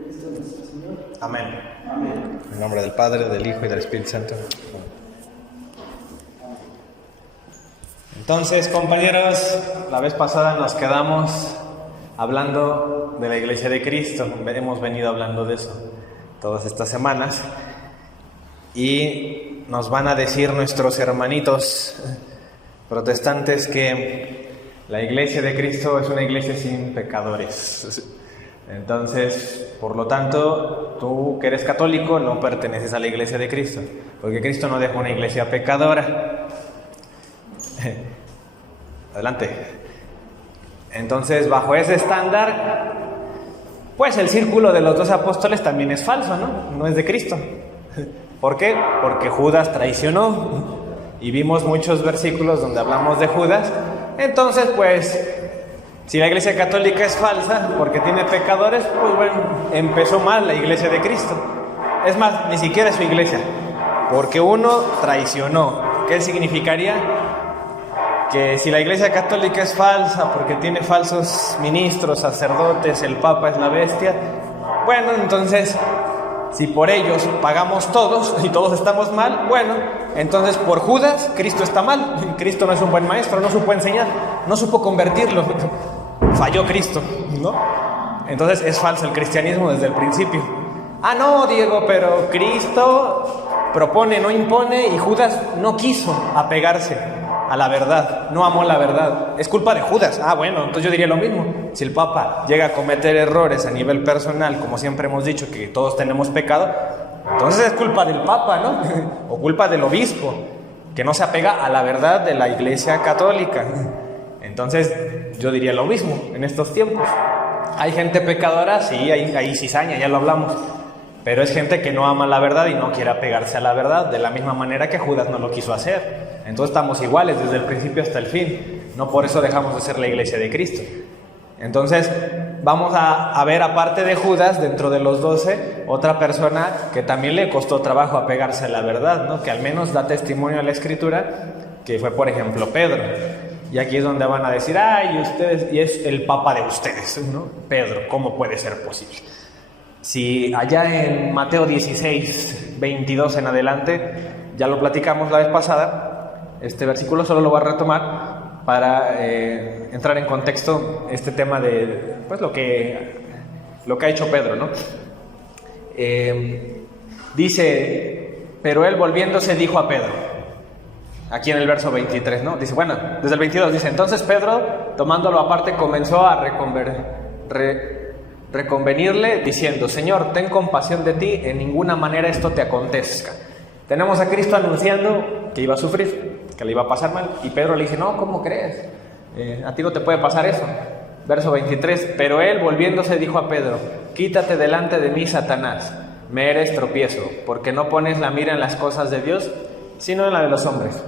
Cristo nuestro Señor. Amén. Amén. En nombre del Padre, del Hijo y del Espíritu Santo. Entonces, compañeros, la vez pasada nos quedamos hablando de la Iglesia de Cristo. Hemos venido hablando de eso todas estas semanas. Y nos van a decir nuestros hermanitos protestantes que la Iglesia de Cristo es una iglesia sin pecadores. Entonces, por lo tanto, tú que eres católico no perteneces a la Iglesia de Cristo, porque Cristo no dejó una iglesia pecadora. Adelante. Entonces, bajo ese estándar, pues el círculo de los 12 apóstoles también es falso, ¿no? No es de Cristo. ¿Por qué? Porque Judas traicionó. Y vimos muchos versículos donde hablamos de Judas. Entonces, pues, si la Iglesia Católica es falsa porque tiene pecadores, pues bueno, empezó mal la Iglesia de Cristo. Es más, ni siquiera es su iglesia, porque uno traicionó. ¿Qué significaría? Que si la Iglesia Católica es falsa porque tiene falsos ministros, sacerdotes, el Papa es la bestia, bueno, entonces, si por ellos pagamos todos y todos estamos mal, bueno, entonces por Judas, Cristo está mal. Cristo no es un buen maestro, no supo enseñar, no supo convertirlo, falló Cristo, ¿no? Entonces es falso el cristianismo desde el principio. Ah, no, Diego, pero Cristo propone, no impone, y Judas no quiso apegarse a la verdad, no amó la verdad. Es culpa de Judas. Ah, bueno, entonces yo diría lo mismo. Si el Papa llega a cometer errores a nivel personal, como siempre hemos dicho que todos tenemos pecado, entonces es culpa del Papa, ¿no? O culpa del obispo, que no se apega a la verdad de la Iglesia Católica. Entonces yo diría lo mismo en estos tiempos. Hay gente pecadora, sí, hay cizaña, ya lo hablamos. Pero es gente que no ama la verdad y no quiere apegarse a la verdad, de la misma manera que Judas no lo quiso hacer. Entonces estamos iguales desde el principio hasta el fin. No por eso dejamos de ser la Iglesia de Cristo. Entonces vamos a ver, aparte de Judas, dentro de los 12, otra persona que también le costó trabajo apegarse a la verdad, ¿no? Que al menos da testimonio a la Escritura, que fue, por ejemplo, Pedro. Y aquí es donde van a decir, ay, ustedes, y es el Papa de ustedes, ¿no? Pedro, ¿cómo puede ser posible? Si allá en Mateo 16, 22 en adelante, ya lo platicamos la vez pasada, este versículo solo lo voy a retomar para entrar en contexto este tema de pues lo que ha hecho Pedro, ¿no? Dice, pero él volviéndose dijo a Pedro, aquí en el verso 23, ¿no? Dice, bueno, desde el 22 dice, entonces Pedro, tomándolo aparte, comenzó a reconvenirle diciendo, Señor, ten compasión de ti, en ninguna manera esto te acontezca. Tenemos a Cristo anunciando que iba a sufrir, que le iba a pasar mal, y Pedro le dice, no, ¿cómo crees? A ti no te puede pasar eso. Verso 23, pero él volviéndose dijo a Pedro, quítate delante de mí, Satanás, me eres tropiezo, porque no pones la mira en las cosas de Dios, sino en la de los hombres.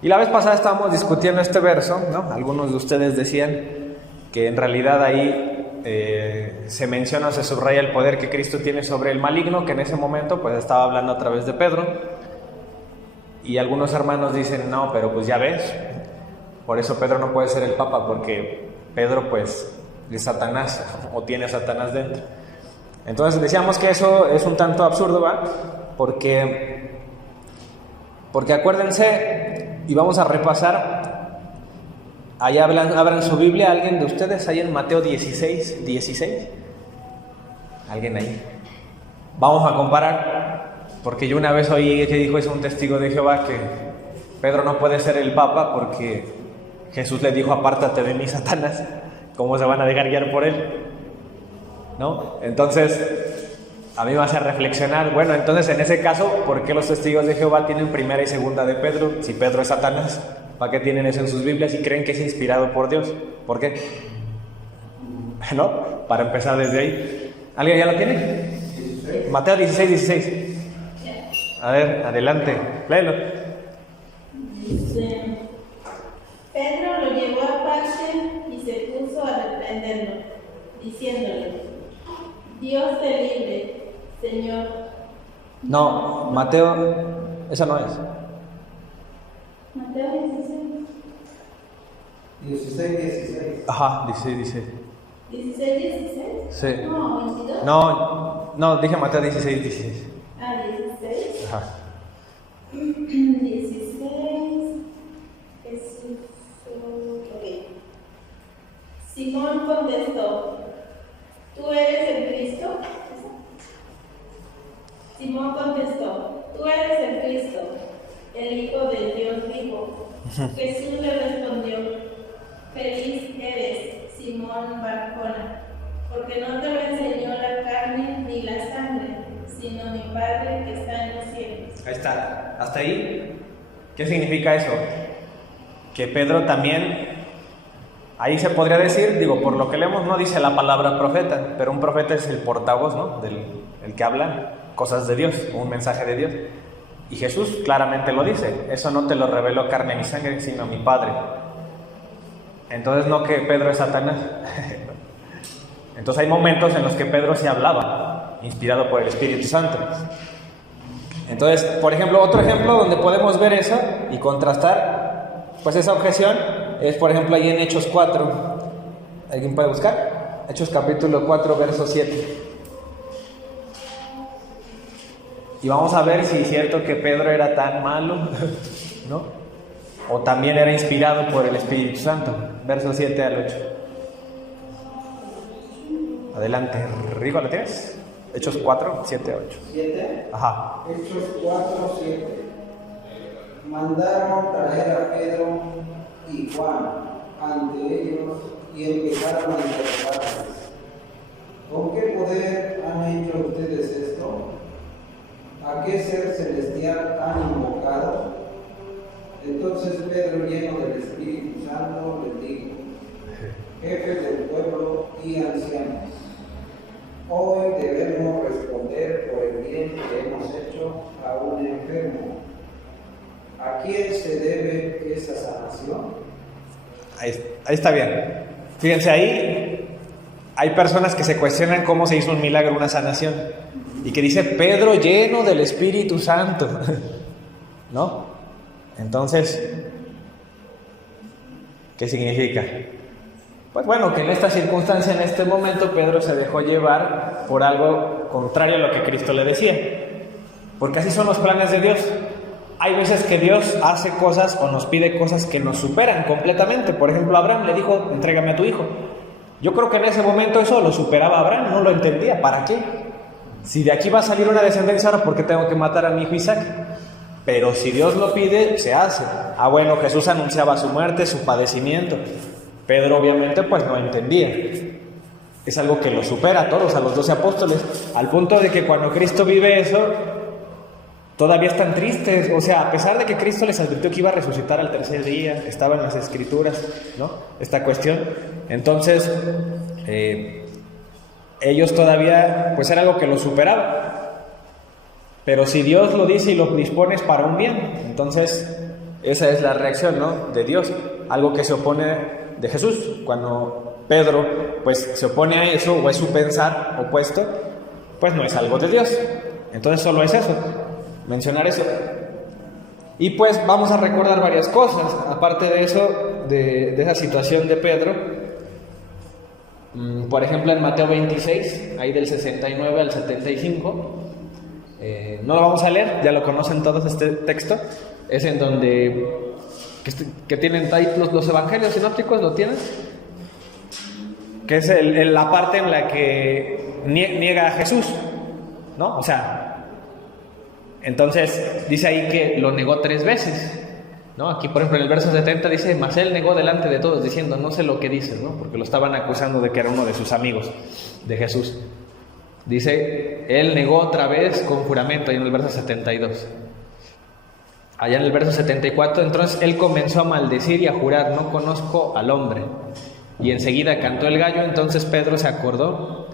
Y la vez pasada estábamos discutiendo este verso, ¿no? Algunos de ustedes decían que en realidad ahí se menciona, se subraya el poder que Cristo tiene sobre el maligno, que en ese momento pues estaba hablando a través de Pedro. Y algunos hermanos dicen, no, pero pues ya ves, por eso Pedro no puede ser el Papa, porque Pedro pues es Satanás, o tiene a Satanás dentro. Entonces decíamos que eso es un tanto absurdo, ¿va? Porque acuérdense, y vamos a repasar. Ahí abran su Biblia, alguien de ustedes, ahí en Mateo 16. ¿Alguien ahí? Vamos a comparar, porque yo una vez oí que dijo eso un testigo de Jehová, que Pedro no puede ser el Papa porque Jesús le dijo, apártate de mí, Satanás. ¿Cómo se van a dejar guiar por él? ¿No? Entonces, a mí me hace reflexionar, bueno, entonces en ese caso, ¿por qué los testigos de Jehová tienen primera y segunda de Pedro, si Pedro es Satanás? ¿Para qué tienen eso en sus Biblias y creen que es inspirado por Dios? ¿Por qué? ¿No? Para empezar desde ahí. ¿Alguien ya lo tiene? Mateo 16. A ver, adelante, léelo. Dice, Pedro lo llevó aparte y se puso a reprenderlo, diciéndole, Dios te libre, Señor. No, Mateo, esa no es. Mateo 16. Ajá, 16. 16. Sí. No, 22. No, No, dije Mateo 16, 16. Ah, 16. Ajá. 16. Jesús. Ok. Simón contestó: ¿Tú eres el Cristo? Simón contestó: Tú eres el Cristo, el Hijo del Dios vivo. Jesús le respondió: Feliz eres, Simón Barjona, porque no te lo enseñó la carne ni la sangre, sino mi Padre que está en los cielos. Ahí está. ¿Hasta ahí? ¿Qué significa eso? Que Pedro también, ahí se podría decir, digo, por lo que leemos no dice la palabra profeta, pero un profeta es el portavoz, ¿no? El que habla cosas de Dios, un mensaje de Dios. Y Jesús claramente lo dice: eso no te lo reveló carne ni sangre, sino mi Padre. Entonces no que Pedro es Satanás. Entonces hay momentos en los que Pedro sí hablaba, inspirado por el Espíritu Santo. Entonces, por ejemplo, otro ejemplo donde podemos ver eso y contrastar pues esa objeción es, por ejemplo, ahí en Hechos 4. ¿Alguien puede buscar? Hechos capítulo 4, verso 7. Y vamos a ver si es cierto que Pedro era tan malo, ¿no? O también era inspirado por el Espíritu Santo. Verso 7 al 8. Adelante, Rigo, ¿lo tienes? Hechos 4, 7 a 8. ¿7? Ajá. Hechos 4, 7. Mandaron traer a Pedro y Juan ante ellos y empezaron a interrogarles: ¿con qué poder han hecho ustedes esto? ¿A qué ser celestial han invocado? Entonces Pedro, lleno del Espíritu Santo, les dijo: jefes del pueblo y ancianos, hoy debemos responder por el bien que hemos hecho a un enfermo. ¿A quién se debe esa sanación? Ahí está bien. Fíjense, ahí hay personas que se cuestionan cómo se hizo un milagro, una sanación, y que dice Pedro lleno del Espíritu Santo, ¿no? Entonces, ¿qué significa? Pues bueno, que en esta circunstancia, en este momento, Pedro se dejó llevar por algo contrario a lo que Cristo le decía, porque así son los planes de Dios. Hay veces que Dios hace cosas o nos pide cosas que nos superan completamente. Por ejemplo, Abraham le dijo: entrégame a tu hijo. Yo creo que en ese momento eso lo superaba Abraham, no lo entendía. ¿Para qué? Si de aquí va a salir una descendencia, ahora ¿por qué tengo que matar a mi hijo Isaac? Pero si Dios lo pide, se hace. Ah, bueno, Jesús anunciaba su muerte, su padecimiento. Pedro obviamente pues no entendía. Es algo que lo supera a todos, a los 12 apóstoles, al punto de que cuando Cristo vive eso, todavía están tristes. O sea, a pesar de que Cristo les advirtió que iba a resucitar al tercer día, estaba en las Escrituras, ¿no? Esta cuestión. Entonces, ellos todavía, pues era algo que lo superaba. Pero si Dios lo dice y lo dispone es para un bien. Entonces, esa es la reacción, ¿no? De Dios. Algo que se opone de Jesús. Cuando Pedro, pues, se opone a eso, o es su pensar opuesto, pues no es algo de Dios. Entonces, solo es eso. Mencionar eso. Y pues vamos a recordar varias cosas, aparte de eso, de esa situación de Pedro. Por ejemplo, en Mateo 26, ahí del 69 al 75, no lo vamos a leer, ya lo conocen todos este texto. Es en donde, que tienen ahí los evangelios sinópticos, ¿lo tienen? Que es la parte en la que niega a Jesús, ¿no? O sea, entonces dice ahí que lo negó 3 veces, ¿no? Aquí, por ejemplo, en el verso 70 dice: mas él negó delante de todos, diciendo: no sé lo que dices, ¿no? Porque lo estaban acusando de que era uno de sus amigos de Jesús. Dice, él negó otra vez con juramento, ahí en el verso 72. Allá en el verso 74, entonces él comenzó a maldecir y a jurar: no conozco al hombre. Y enseguida cantó el gallo. Entonces Pedro se acordó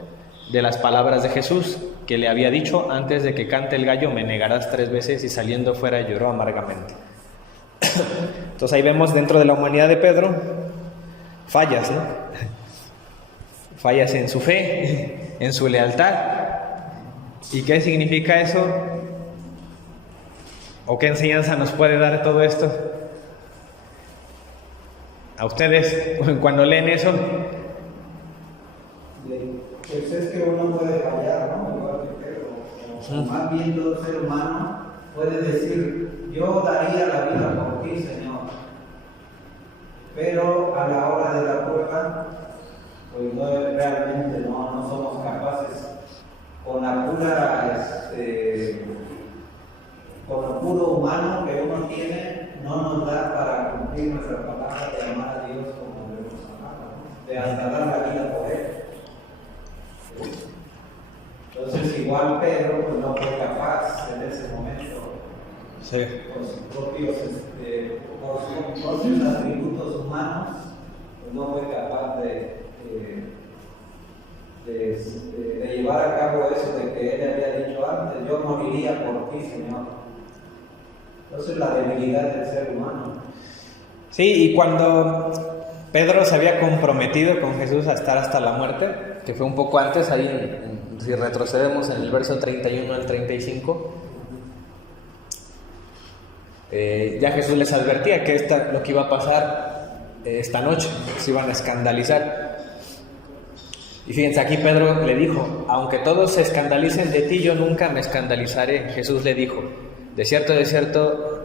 de las palabras de Jesús, que le había dicho: antes de que cante el gallo me negarás 3 veces. Y saliendo fuera lloró amargamente. Entonces ahí vemos dentro de la humanidad de Pedro fallas, ¿no? Fallas en su fe, en su lealtad. ¿Y qué significa eso? ¿O qué enseñanza nos puede dar todo esto? A ustedes, cuando leen eso, Pues es que uno puede fallar, ¿no? Igual que más bien todo ser humano puede decir, yo daría la vida por ti, Señor. Pero a la hora de la prueba, pues realmente no somos capaces. Con la pura, con lo puro humano que uno tiene, no nos da para cumplir nuestra palabra de amar a Dios como debemos amar, ¿no? De hasta dar la vida por Él. Entonces, igual Pedro pues, no fue capaz en ese momento, Sí. por sus propios, por sus propios atributos humanos, pues no fue capaz de llevar a cabo eso de que él había dicho antes, yo moriría por ti, Señor. Entonces la debilidad del ser humano. Sí, y cuando Pedro se había comprometido con Jesús a estar hasta la muerte, que fue un poco antes, ahí si retrocedemos en el verso 31 al 35, ya Jesús les advertía que lo que iba a pasar esta noche, se iban a escandalizar. Y fíjense, aquí Pedro le dijo, aunque todos se escandalicen de ti, yo nunca me escandalizaré. Jesús le dijo, de cierto,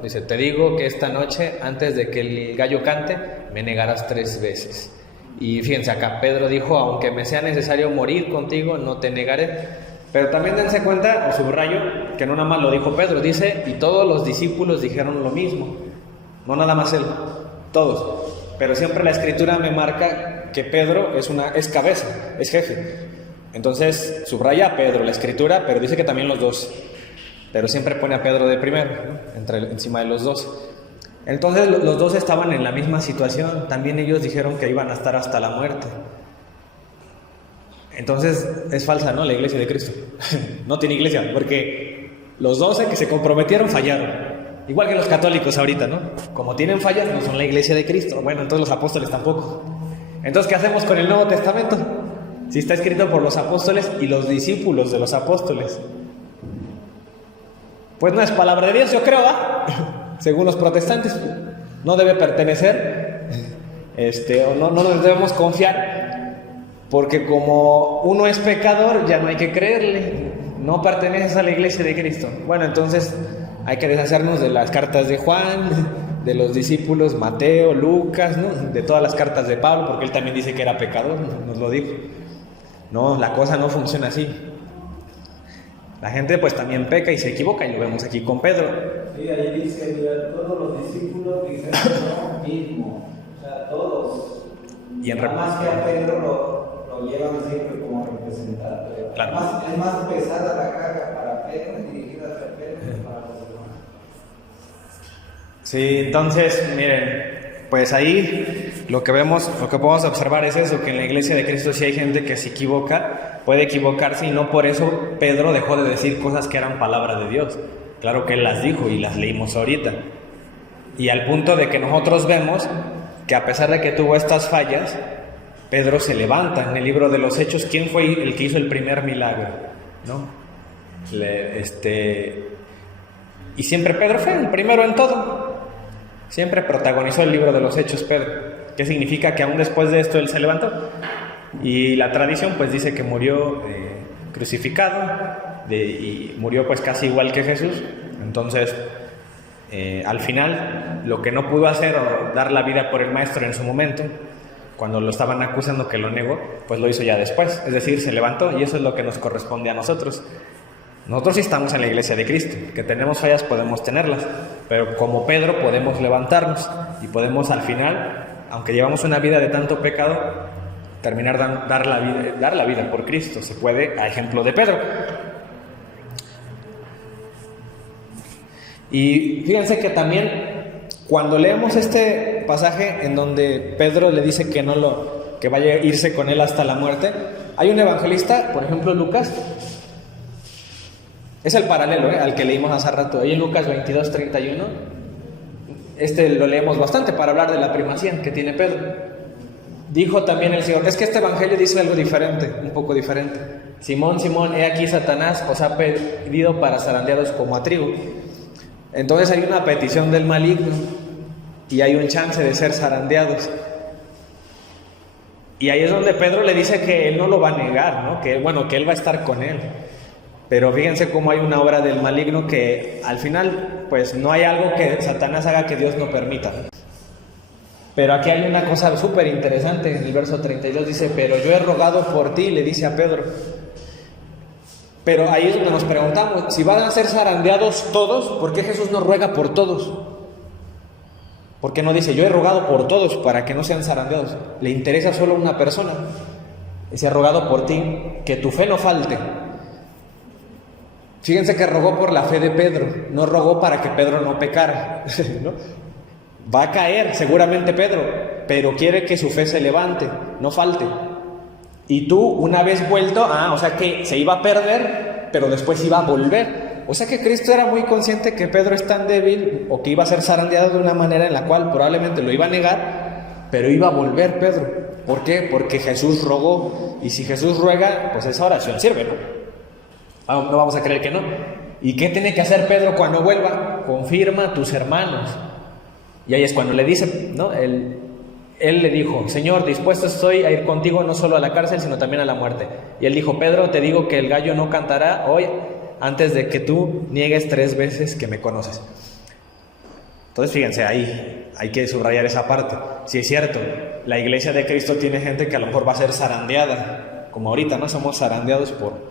dice, te digo que esta noche, antes de que el gallo cante, me negarás 3 veces. Y fíjense, acá Pedro dijo, aunque me sea necesario morir contigo, no te negaré. Pero también dense cuenta, o subrayo, que no nada más lo dijo Pedro, dice, y todos los discípulos dijeron lo mismo. No nada más él, todos. Pero siempre la Escritura me marca que Pedro es cabeza, es jefe. Entonces subraya a Pedro la Escritura, pero dice que también los dos. Pero siempre pone a Pedro de primero, ¿no? Encima de los dos. Entonces los dos estaban en la misma situación. También ellos dijeron que iban a estar hasta la muerte. Entonces es falsa, ¿no? La iglesia de Cristo. No tiene iglesia, porque los 12 que se comprometieron fallaron. Igual que los católicos ahorita, ¿no? Como tienen fallas, no son la iglesia de Cristo. Bueno, entonces los apóstoles tampoco. Entonces, ¿qué hacemos con el Nuevo Testamento? Si está escrito por los apóstoles y los discípulos de los apóstoles. Pues no es palabra de Dios, yo creo, ¿ah? Según los protestantes. No debe pertenecer, o no nos debemos confiar, porque como uno es pecador, ya no hay que creerle. No perteneces a la iglesia de Cristo. Bueno, entonces hay que deshacernos de las cartas de Juan, de los discípulos Mateo, Lucas, ¿no? De todas las cartas de Pablo, porque él también dice que era pecador, nos lo dijo. No, la cosa no funciona así. La gente pues también peca y se equivoca, y lo vemos aquí con Pedro. Sí, ahí dice, mira, todos los discípulos dijeron lo mismo, o sea, todos. Y nada más que a Pedro lo llevan siempre como representante. Claro. Es más pesada la carga para Pedro, dirigida hacia Pedro que para los demás. Sí, entonces, miren, pues ahí lo que podemos observar es eso, que en la iglesia de Cristo sí hay gente que se equivoca, puede equivocarse, y no por eso Pedro dejó de decir cosas que eran palabra de Dios. Claro que él las dijo y las leímos ahorita. Y al punto de que nosotros vemos que a pesar de que tuvo estas fallas, Pedro se levanta. En el libro de los Hechos, ¿quién fue el que hizo el primer milagro? ¿No? Y siempre Pedro fue el primero en todo. Siempre protagonizó el libro de los Hechos Pedro. ¿Qué significa? Que aún después de esto él se levantó. Y la tradición pues dice que murió crucificado, y murió pues casi igual que Jesús. Entonces al final lo que no pudo hacer, o dar la vida por el maestro en su momento, cuando lo estaban acusando que lo negó, pues lo hizo ya después. Es decir, se levantó, y eso es lo que nos corresponde a nosotros. Nosotros sí estamos en la iglesia de Cristo, que tenemos fallas, podemos tenerlas, pero como Pedro podemos levantarnos, y podemos al final, aunque llevamos una vida de tanto pecado, terminar dar la vida por Cristo. Se puede, a ejemplo de Pedro. Y fíjense que también cuando leemos este pasaje en donde Pedro le dice que vaya a irse con él hasta la muerte, hay un evangelista, por ejemplo Lucas. Es el paralelo al que leímos hace rato. Ahí en Lucas 22:31, lo leemos bastante para hablar de la primacía que tiene Pedro. Dijo también el Señor, es que este evangelio dice algo diferente, un poco diferente. Simón, Simón, he aquí Satanás os ha pedido para zarandearos como a trigo. Entonces hay una petición del maligno, y hay un chance de ser zarandeados. Y ahí es donde Pedro le dice que él no lo va a negar, ¿no? Que él va a estar con él. Pero fíjense cómo hay una obra del maligno que al final, pues no hay algo que Satanás haga que Dios no permita. Pero aquí hay una cosa súper interesante, en el verso 32 dice, pero yo he rogado por ti, le dice a Pedro. Pero ahí es donde nos preguntamos, si van a ser zarandeados todos, ¿por qué Jesús no ruega por todos? ¿Por qué no dice, yo he rogado por todos para que no sean zarandeados? Le interesa solo una persona. Dice, he rogado por ti, que tu fe no falte. Fíjense que rogó por la fe de Pedro, no rogó para que Pedro no pecara, ¿no? Va a caer seguramente Pedro, pero quiere que su fe se levante, no falte. Y tú, una vez vuelto, o sea que se iba a perder, pero después iba a volver. O sea que Cristo era muy consciente que Pedro es tan débil, o que iba a ser zarandeado de una manera en la cual probablemente lo iba a negar, pero iba a volver Pedro. ¿Por qué? Porque Jesús rogó, y si Jesús ruega, pues esa oración sirve, ¿no? No vamos a creer que no. ¿Y qué tiene que hacer Pedro cuando vuelva? Confirma a tus hermanos. Y ahí es cuando le dice, ¿no? Él le dijo, Señor, dispuesto estoy a ir contigo no solo a la cárcel, sino también a la muerte. Y él dijo, Pedro, te digo que el gallo no cantará hoy antes de que tú niegues 3 veces que me conoces. Entonces fíjense, ahí hay que subrayar esa parte. Si es cierto, la iglesia de Cristo tiene gente que a lo mejor va a ser zarandeada, como ahorita, ¿no? Somos zarandeados por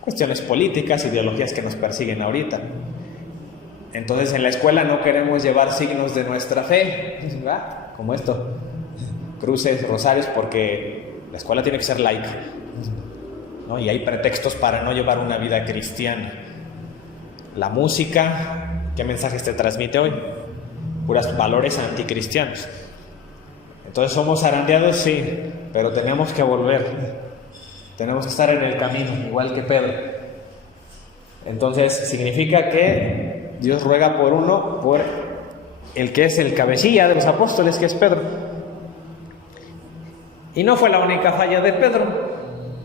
cuestiones políticas, ideologías que nos persiguen ahorita. Entonces en la escuela no queremos llevar signos de nuestra fe, ¿verdad? Como esto, cruces, rosarios, porque la escuela tiene que ser laica, ¿no? Y hay pretextos para no llevar una vida cristiana. La música, ¿qué mensajes te transmite hoy? Puros valores anticristianos. Entonces somos zarandeados, sí, pero tenemos que volver. Tenemos que estar en el camino, igual que Pedro. Entonces significa que Dios ruega por uno, por el que es el cabecilla de los apóstoles, que es Pedro. Y no fue la única falla de Pedro.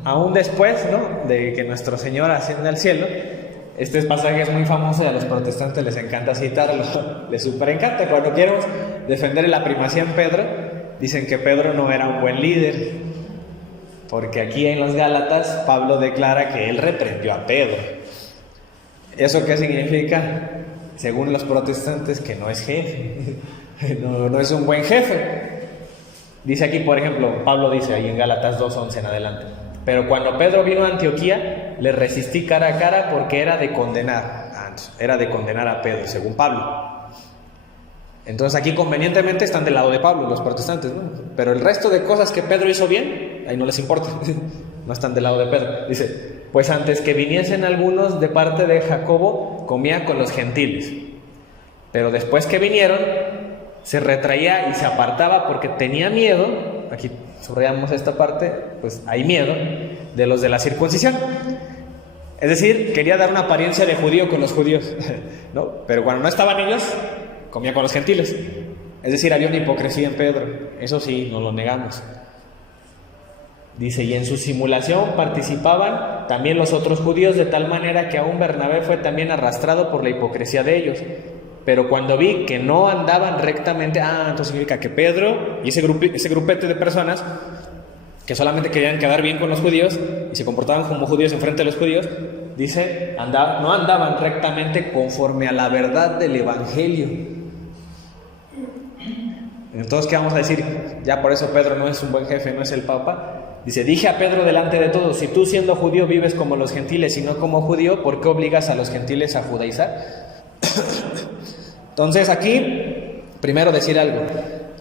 Aún después, ¿no?, de que nuestro Señor asciende al cielo, este pasaje es muy famoso y a los protestantes les encanta citarlo, les súper encanta. Cuando queremos defender la primacía en Pedro, dicen que Pedro no era un buen líder, porque aquí en los Gálatas Pablo declara que él reprendió a Pedro. ¿Eso qué significa? Según los protestantes, que no es jefe, no es un buen jefe. Dice aquí, por ejemplo, Pablo dice ahí en Gálatas 2:11 en adelante, pero cuando Pedro vino a Antioquía, le resistí cara a cara porque era de condenar a Pedro, según Pablo. Entonces aquí convenientemente están del lado de Pablo los protestantes, ¿no? Pero el resto de cosas que Pedro hizo bien, ahí no les importa, no están del lado de Pedro. Dice, pues antes que viniesen algunos de parte de Jacobo, comía con los gentiles, pero después que vinieron, se retraía y se apartaba porque tenía miedo. Aquí subrayamos esta parte, pues hay miedo de los de la circuncisión. Es decir, quería dar una apariencia de judío con los judíos, ¿no? Pero cuando no estaban ellos, comía con los gentiles. Es decir, había una hipocresía en Pedro. Eso sí, no lo negamos. Dice, y en su simulación participaban también los otros judíos, de tal manera que aún Bernabé fue también arrastrado por la hipocresía de ellos. Pero cuando vi que no andaban rectamente, entonces significa que Pedro y ese grupete de personas que solamente querían quedar bien con los judíos y se comportaban como judíos enfrente de los judíos, dice, no andaban rectamente conforme a la verdad del evangelio. Entonces, ¿qué vamos a decir? Ya por eso Pedro no es un buen jefe, no es el Papa. Dice, dije a Pedro delante de todos, si tú siendo judío vives como los gentiles y no como judío, ¿por qué obligas a los gentiles a judaizar? Entonces aquí, primero decir algo,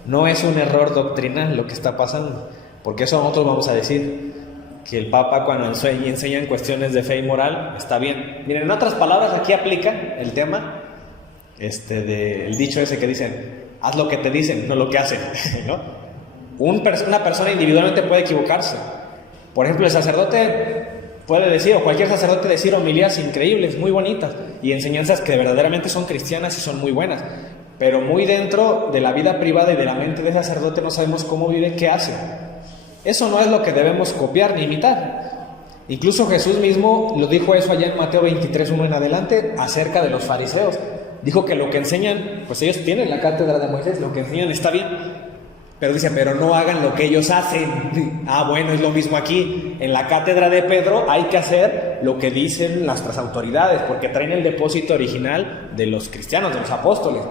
no es un error doctrinal lo que está pasando, porque eso nosotros vamos a decir, que el Papa cuando enseña en cuestiones de fe y moral, está bien. Miren, en otras palabras, aquí aplica el tema, el dicho ese que dicen, haz lo que te dicen, no lo que hacen, ¿no? Una persona individualmente puede equivocarse. Por ejemplo, el sacerdote puede decir, o cualquier sacerdote decir homilías increíbles, muy bonitas, y enseñanzas que verdaderamente son cristianas y son muy buenas, pero muy dentro de la vida privada y de la mente del sacerdote no sabemos cómo vive, qué hace. Eso no es lo que debemos copiar ni imitar. Incluso Jesús mismo lo dijo eso allá en Mateo 23:1 en adelante, acerca de los fariseos. Dijo que lo que enseñan, pues ellos tienen la cátedra de Moisés, lo que enseñan está bien, pero dice, pero no hagan lo que ellos hacen. Bueno, es lo mismo aquí. En la cátedra de Pedro hay que hacer lo que dicen nuestras autoridades, porque traen el depósito original de los cristianos, de los apóstoles.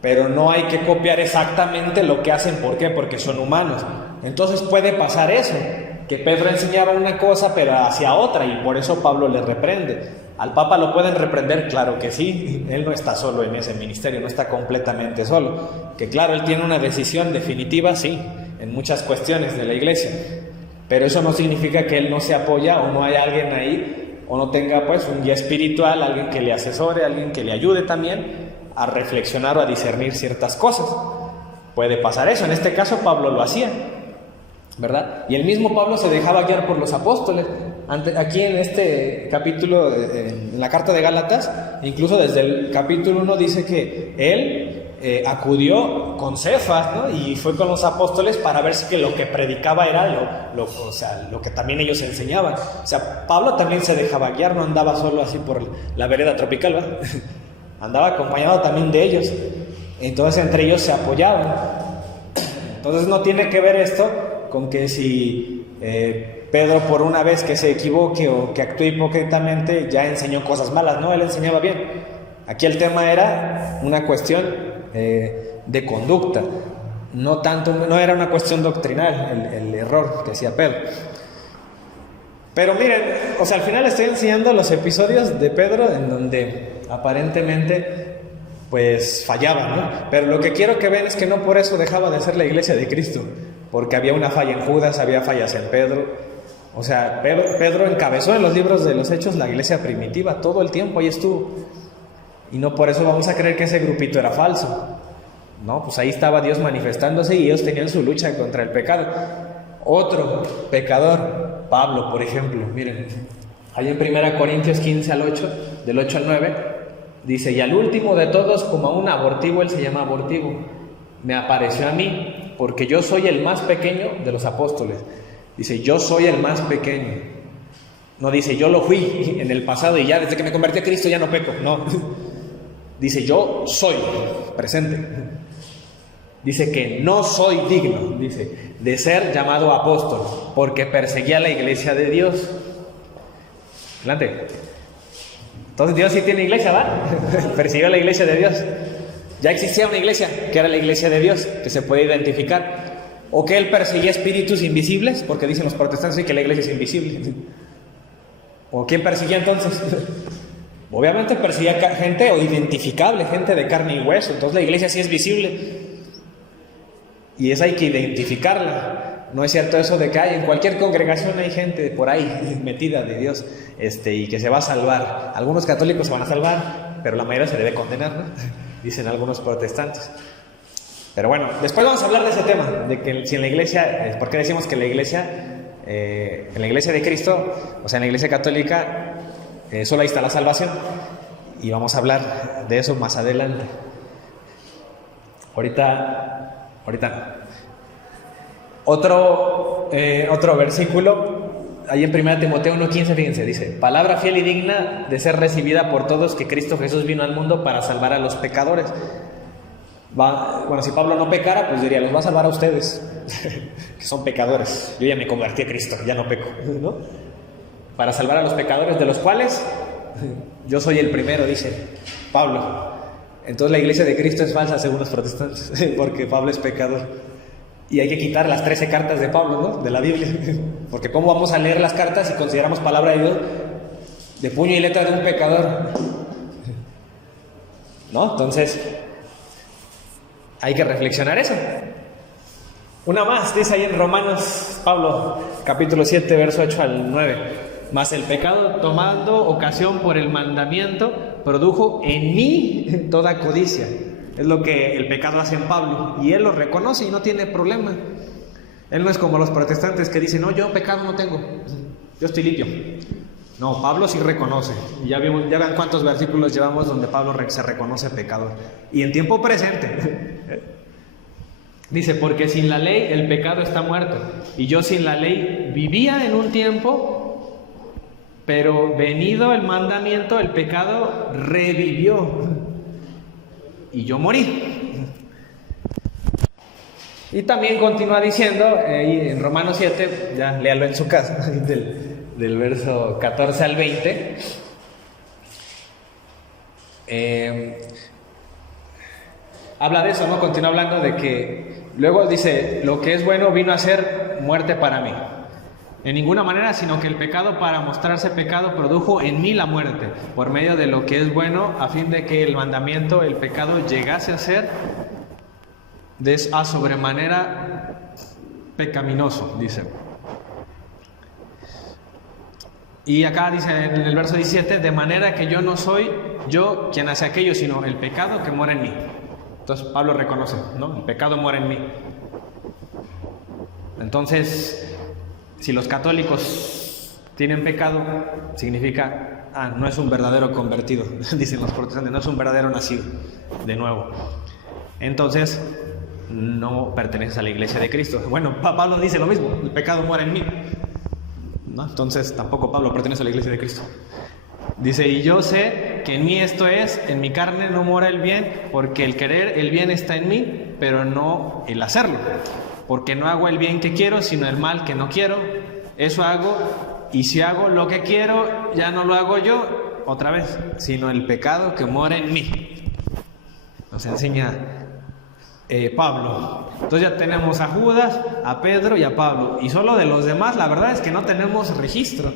Pero no hay que copiar exactamente lo que hacen. ¿Por qué? Porque son humanos. Entonces puede pasar eso, que Pedro enseñaba una cosa pero hacia otra, y por eso Pablo le reprende. ¿Al Papa lo pueden reprender? Claro que sí. Él no está solo en ese ministerio, no está completamente solo. Que claro, él tiene una decisión definitiva, sí, en muchas cuestiones de la iglesia. Pero eso no significa que él no se apoya o no haya alguien ahí, o no tenga pues un guía espiritual, alguien que le asesore, alguien que le ayude también a reflexionar o a discernir ciertas cosas. Puede pasar eso. En este caso Pablo lo hacía, ¿verdad? Y el mismo Pablo se dejaba guiar por los apóstoles. Aquí en este capítulo, en la carta de Gálatas, incluso desde el capítulo 1 dice que él acudió con Cefas, ¿no? Y fue con los apóstoles para ver si que lo que predicaba era lo que también ellos enseñaban. O sea, Pablo también se dejaba guiar, no andaba solo así por la vereda tropical, ¿verdad? Andaba acompañado también de ellos. Entonces entre ellos se apoyaban. Entonces no tiene que ver esto con que si Pedro por una vez que se equivoque o que actúe hipócritamente ya enseñó cosas malas. No, él enseñaba bien. Aquí el tema era una cuestión de conducta, no era una cuestión doctrinal el error que hacía Pedro. Pero miren, o sea, al final estoy enseñando los episodios de Pedro en donde aparentemente pues fallaba, ¿no? Pero lo que quiero que vean es que no por eso dejaba de ser la iglesia de Cristo, porque había una falla en Judas, había fallas en Pedro. O sea, Pedro encabezó en los libros de los Hechos la iglesia primitiva, todo el tiempo ahí estuvo. Y no por eso vamos a creer que ese grupito era falso. No, pues ahí estaba Dios manifestándose y ellos tenían su lucha contra el pecado. Otro pecador, Pablo, por ejemplo, miren, ahí en 1 Corintios 15 al 8, del 8 al 9, dice: y al último de todos, como a un abortivo, él se llama abortivo, me apareció a mí, porque yo soy el más pequeño de los apóstoles. Dice, yo soy el más pequeño. No dice, yo lo fui en el pasado y ya desde que me convertí a Cristo ya no peco. No. Dice, yo soy presente. Dice que no soy digno, dice, de ser llamado apóstol, porque perseguía la iglesia de Dios. Adelante. Entonces Dios sí tiene iglesia, ¿va? Persiguió la iglesia de Dios. Ya existía una iglesia, que era la iglesia de Dios, que se puede identificar. O que él perseguía espíritus invisibles, porque dicen los protestantes que la iglesia es invisible. ¿O quién perseguía entonces? Obviamente perseguía gente o identificable, gente de carne y hueso. Entonces la iglesia sí es visible. Y esa hay que identificarla. No es cierto eso de que en cualquier congregación hay gente por ahí metida de Dios y que se va a salvar. Algunos católicos se van a salvar, pero la mayoría se debe condenar, ¿no? Dicen algunos protestantes. Pero bueno, después vamos a hablar de ese tema, de que si en la iglesia, ¿por qué decimos que la iglesia, en la iglesia de Cristo, o sea en la iglesia católica, solo ahí está la salvación? Y vamos a hablar de eso más adelante. Ahorita no. Otro versículo, ahí en 1 Timoteo 1:15, fíjense, dice: palabra fiel y digna de ser recibida por todos, que Cristo Jesús vino al mundo para salvar a los pecadores. Bueno, si Pablo no pecara, pues diría, los va a salvar a ustedes, que son pecadores. Yo ya me convertí a Cristo, ya no peco, ¿no? Para salvar a los pecadores, de los cuales yo soy el primero, dice Pablo. Entonces la iglesia de Cristo es falsa según los protestantes, porque Pablo es pecador. Y hay que quitar las 13 cartas de Pablo, ¿no? De la Biblia. Porque ¿cómo vamos a leer las cartas si consideramos palabra de Dios de puño y letra de un pecador? ¿No? Entonces hay que reflexionar eso. Una más, dice ahí en Romanos, Pablo, capítulo 7, verso 8 al 9. Mas el pecado, tomando ocasión por el mandamiento, produjo en mí toda codicia. Es lo que el pecado hace en Pablo, y él lo reconoce y no tiene problema. Él no es como los protestantes que dicen, no, yo pecado no tengo, yo estoy limpio. No, Pablo sí reconoce. Y ya vean cuántos versículos llevamos donde Pablo se reconoce pecador. Y en tiempo presente. Dice, porque sin la ley el pecado está muerto. Y yo sin la ley vivía en un tiempo, pero venido el mandamiento, el pecado revivió. Y yo morí. Y también continúa diciendo, en Romanos 7, ya léalo en su casa, del verso 14 al 20, habla de eso, ¿no? Continúa hablando de que luego dice, lo que es bueno vino a ser muerte para mí. En ninguna manera, sino que el pecado, para mostrarse pecado, produjo en mí la muerte, por medio de lo que es bueno, a fin de que el mandamiento, el pecado, llegase a ser a sobremanera pecaminoso, dice. Y acá dice en el verso 17, de manera que yo no soy yo quien hace aquello, sino el pecado que mora en mí. Entonces Pablo reconoce, ¿no? El pecado mora en mí. Entonces, si los católicos tienen pecado, significa, no es un verdadero convertido, dicen los protestantes, no es un verdadero nacido de nuevo. Entonces, no perteneces a la iglesia de Cristo. Bueno, Pablo dice lo mismo, el pecado mora en mí, ¿no? Entonces, tampoco Pablo pertenece a la iglesia de Cristo. Dice, y yo sé que en mí esto es, en mi carne no mora el bien, porque el querer el bien está en mí, pero no el hacerlo. Porque no hago el bien que quiero, sino el mal que no quiero. Eso hago, y si hago lo que quiero, ya no lo hago yo, otra vez, sino el pecado que mora en mí. Nos enseña Pablo. Entonces ya tenemos a Judas, a Pedro y a Pablo. Y solo de los demás, la verdad es que no tenemos registro.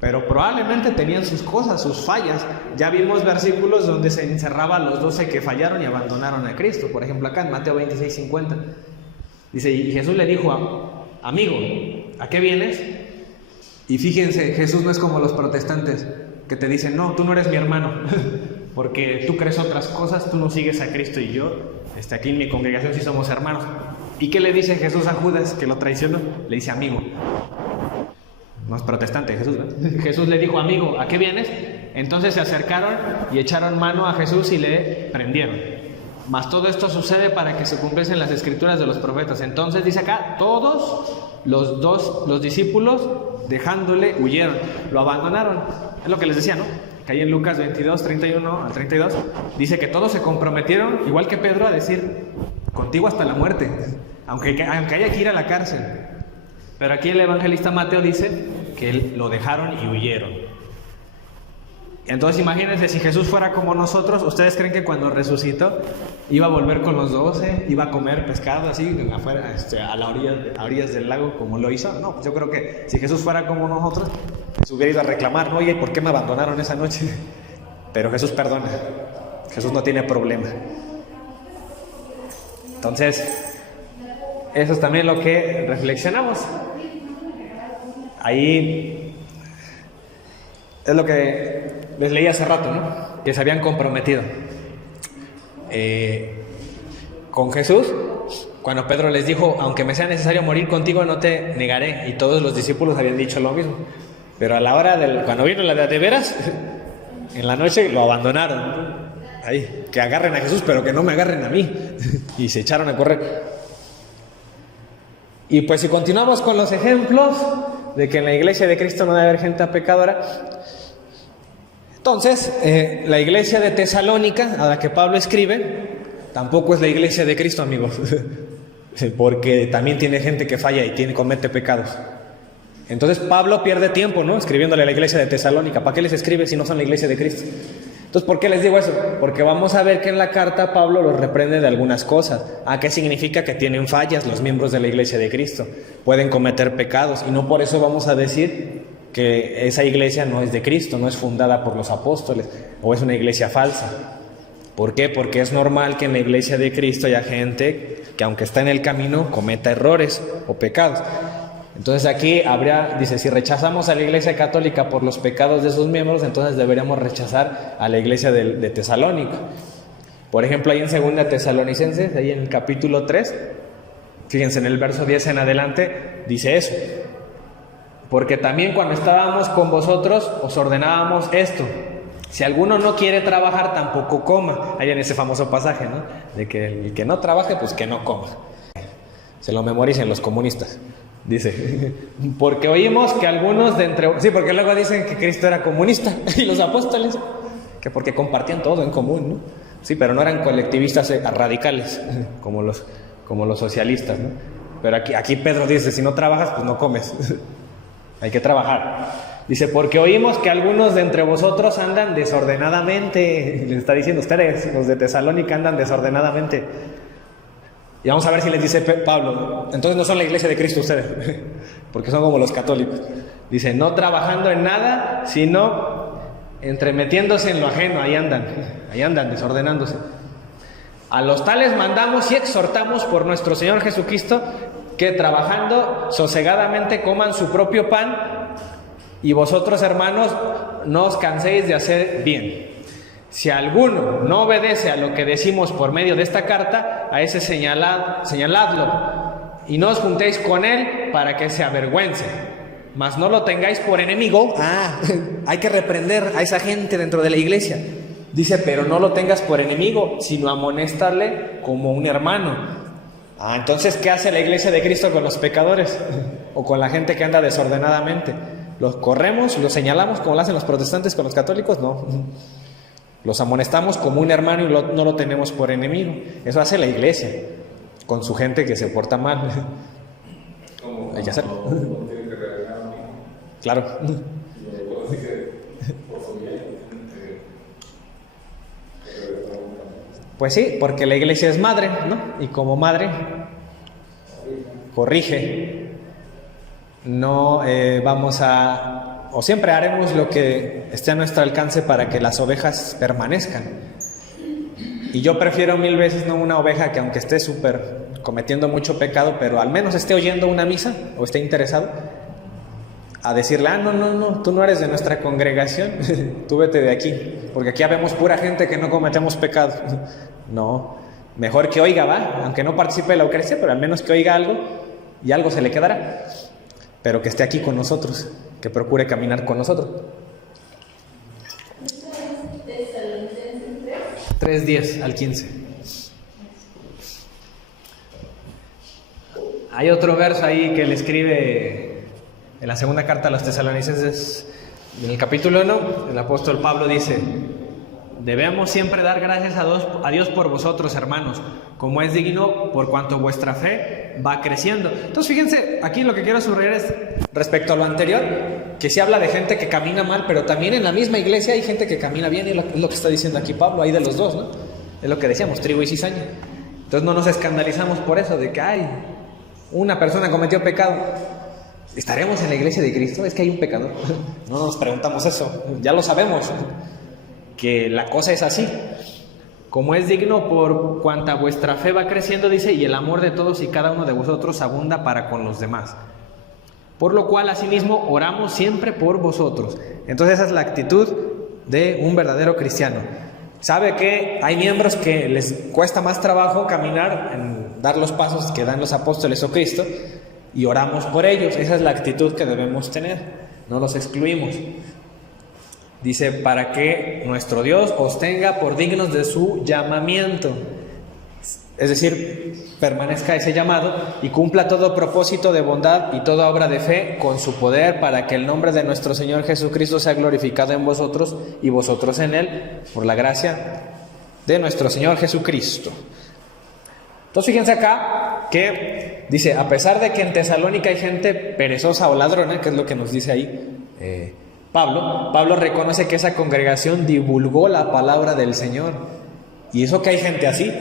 Pero probablemente tenían sus cosas, sus fallas. Ya vimos versículos donde se encerraban los 12 que fallaron y abandonaron a Cristo. Por ejemplo, acá en Mateo 26:50. Dice, y Jesús le dijo, amigo, ¿a qué vienes? Y fíjense, Jesús no es como los protestantes que te dicen, no, tú no eres mi hermano, porque tú crees otras cosas, tú no sigues a Cristo y yo, aquí en mi congregación sí somos hermanos. ¿Y qué le dice Jesús a Judas que lo traicionó? Le dice, amigo. No es protestante Jesús, ¿no? Jesús le dijo, amigo, ¿a qué vienes? Entonces se acercaron y echaron mano a Jesús y le prendieron. Mas todo esto sucede para que se cumpliesen las escrituras de los profetas. Entonces dice acá, todos los discípulos, dejándole, huyeron, lo abandonaron. Es lo que les decía, ¿no? Que ahí en Lucas 22, 31 al 32, dice que todos se comprometieron, igual que Pedro, a decir, contigo hasta la muerte, aunque haya que ir a la cárcel. Pero aquí el evangelista Mateo dice que lo dejaron y huyeron. Entonces imagínense, si Jesús fuera como nosotros, ¿ustedes creen que cuando resucitó iba a volver con los 12? ¿Iba a comer pescado así afuera, a orillas del lago como lo hizo? No, pues yo creo que si Jesús fuera como nosotros, se hubiera ido a reclamar, ¿no? Oye, ¿por qué me abandonaron esa noche? Pero Jesús perdona, Jesús no tiene problema. Entonces, eso es también lo que reflexionamos. Ahí es lo que les leí hace rato, ¿no? Que se habían comprometido con Jesús. Cuando Pedro les dijo, aunque me sea necesario morir contigo, no te negaré. Y todos los discípulos habían dicho lo mismo. Pero a la hora cuando vino la de veras, en la noche lo abandonaron. Ahí, que agarren a Jesús, pero que no me agarren a mí. Y se echaron a correr. Y pues si continuamos con los ejemplos de que en la iglesia de Cristo no debe haber gente pecadora. Entonces, la iglesia de Tesalónica, a la que Pablo escribe, tampoco es la iglesia de Cristo, amigos. Porque también tiene gente que falla y comete pecados. Entonces Pablo pierde tiempo, ¿no? Escribiéndole a la iglesia de Tesalónica. ¿Para qué les escribe si no son la iglesia de Cristo? Entonces, ¿por qué les digo eso? Porque vamos a ver que en la carta Pablo los reprende de algunas cosas. ¿A qué significa? Que tienen fallas los miembros de la iglesia de Cristo. Pueden cometer pecados y no por eso vamos a decir que esa iglesia no es de Cristo, no es fundada por los apóstoles o es una iglesia falsa. ¿Por qué? Porque es normal que en la iglesia de Cristo haya gente que aunque está en el camino cometa errores o pecados. Entonces aquí dice, si rechazamos a la iglesia católica por los pecados de sus miembros, entonces deberíamos rechazar a la iglesia de Tesalónica. Por ejemplo, ahí en 2 Tesalonicenses, ahí en el capítulo 3, fíjense en el verso 10 en adelante, dice eso. Porque también cuando estábamos con vosotros os ordenábamos esto: si alguno no quiere trabajar, tampoco coma. Ahí en ese famoso pasaje, ¿no? De que el que no trabaje, pues que no coma. Se lo memoricen los comunistas. Dice, porque oímos que algunos de entre... Sí, porque luego dicen que Cristo era comunista y los apóstoles, que porque compartían todo en común, ¿no? Sí, pero no eran colectivistas radicales, como los socialistas, ¿no? Pero aquí Pedro dice, si no trabajas, pues no comes. Hay que trabajar. Dice, porque oímos que algunos de entre vosotros andan desordenadamente. Les está diciendo, ustedes, los de Tesalónica, andan desordenadamente. Y vamos a ver si les dice Pablo, entonces no son la iglesia de Cristo ustedes, porque son como los católicos. Dice, no trabajando en nada, sino entremetiéndose en lo ajeno, ahí andan desordenándose. A los tales mandamos y exhortamos por nuestro Señor Jesucristo, que trabajando sosegadamente coman su propio pan, y vosotros, hermanos, no os canséis de hacer bien. Si alguno no obedece a lo que decimos por medio de esta carta, a ese señaladlo, y no os juntéis con él para que se avergüence, mas no lo tengáis por enemigo. Hay que reprender a esa gente dentro de la iglesia. Dice, pero no lo tengas por enemigo, sino amonéstale como un hermano. Entonces, ¿qué hace la iglesia de Cristo con los pecadores? O con la gente que anda desordenadamente. ¿Los corremos, los señalamos como lo hacen los protestantes con los católicos? No. Los amonestamos como un hermano y no lo tenemos por enemigo. Eso hace la iglesia con su gente que se porta mal. Hay que hacerlo. Claro. Pues sí, porque la iglesia es madre, ¿no? Y como madre corrige. No vamos a, o siempre haremos lo que esté a nuestro alcance para que las ovejas permanezcan. Y yo prefiero 1000 veces no una oveja que aunque esté súper cometiendo mucho pecado, pero al menos esté oyendo una misa o esté interesado, a decirle, no, tú no eres de nuestra congregación, tú vete de aquí, porque aquí habemos pura gente que no cometemos pecado. No, mejor que oiga, aunque no participe de la Eucaristía, pero al menos que oiga algo y algo se le quedará. Pero que esté aquí con nosotros, que procure caminar con nosotros. 3:10 al 15. Hay otro verso ahí que le escribe en la segunda carta a los tesalonicenses, en el capítulo 1, el apóstol Pablo dice, debemos siempre dar gracias a Dios por vosotros, hermanos, como es digno, por cuanto vuestra fe va creciendo. Entonces fíjense, aquí lo que quiero subrayar es, respecto a lo anterior, que se habla de gente que camina mal, pero también en la misma iglesia hay gente que camina bien, y es lo que está diciendo aquí Pablo, hay de los dos, ¿no? Es lo que decíamos, trigo y cizaña. Entonces no nos escandalizamos por eso, de que una persona cometió pecado. ¿Estaremos en la iglesia de Cristo? Es que hay un pecador. No nos preguntamos eso, ya lo sabemos, que la cosa es así. Como es digno por cuanta vuestra fe va creciendo, dice, y el amor de todos y cada uno de vosotros abunda para con los demás. Por lo cual, asimismo, oramos siempre por vosotros. Entonces esa es la actitud de un verdadero cristiano. Sabe que hay miembros que les cuesta más trabajo caminar, en dar los pasos que dan los apóstoles o Cristo, y oramos por ellos. Esa es la actitud que debemos tener, no los excluimos. Dice, para que nuestro Dios os tenga por dignos de su llamamiento. Es decir, permanezca ese llamado y cumpla todo propósito de bondad y toda obra de fe con su poder, para que el nombre de nuestro Señor Jesucristo sea glorificado en vosotros y vosotros en Él, por la gracia de nuestro Señor Jesucristo. Entonces fíjense acá que dice, a pesar de que en Tesalónica hay gente perezosa o ladrona, que es lo que nos dice ahí Pablo reconoce que esa congregación divulgó la palabra del Señor. Y eso que hay gente así.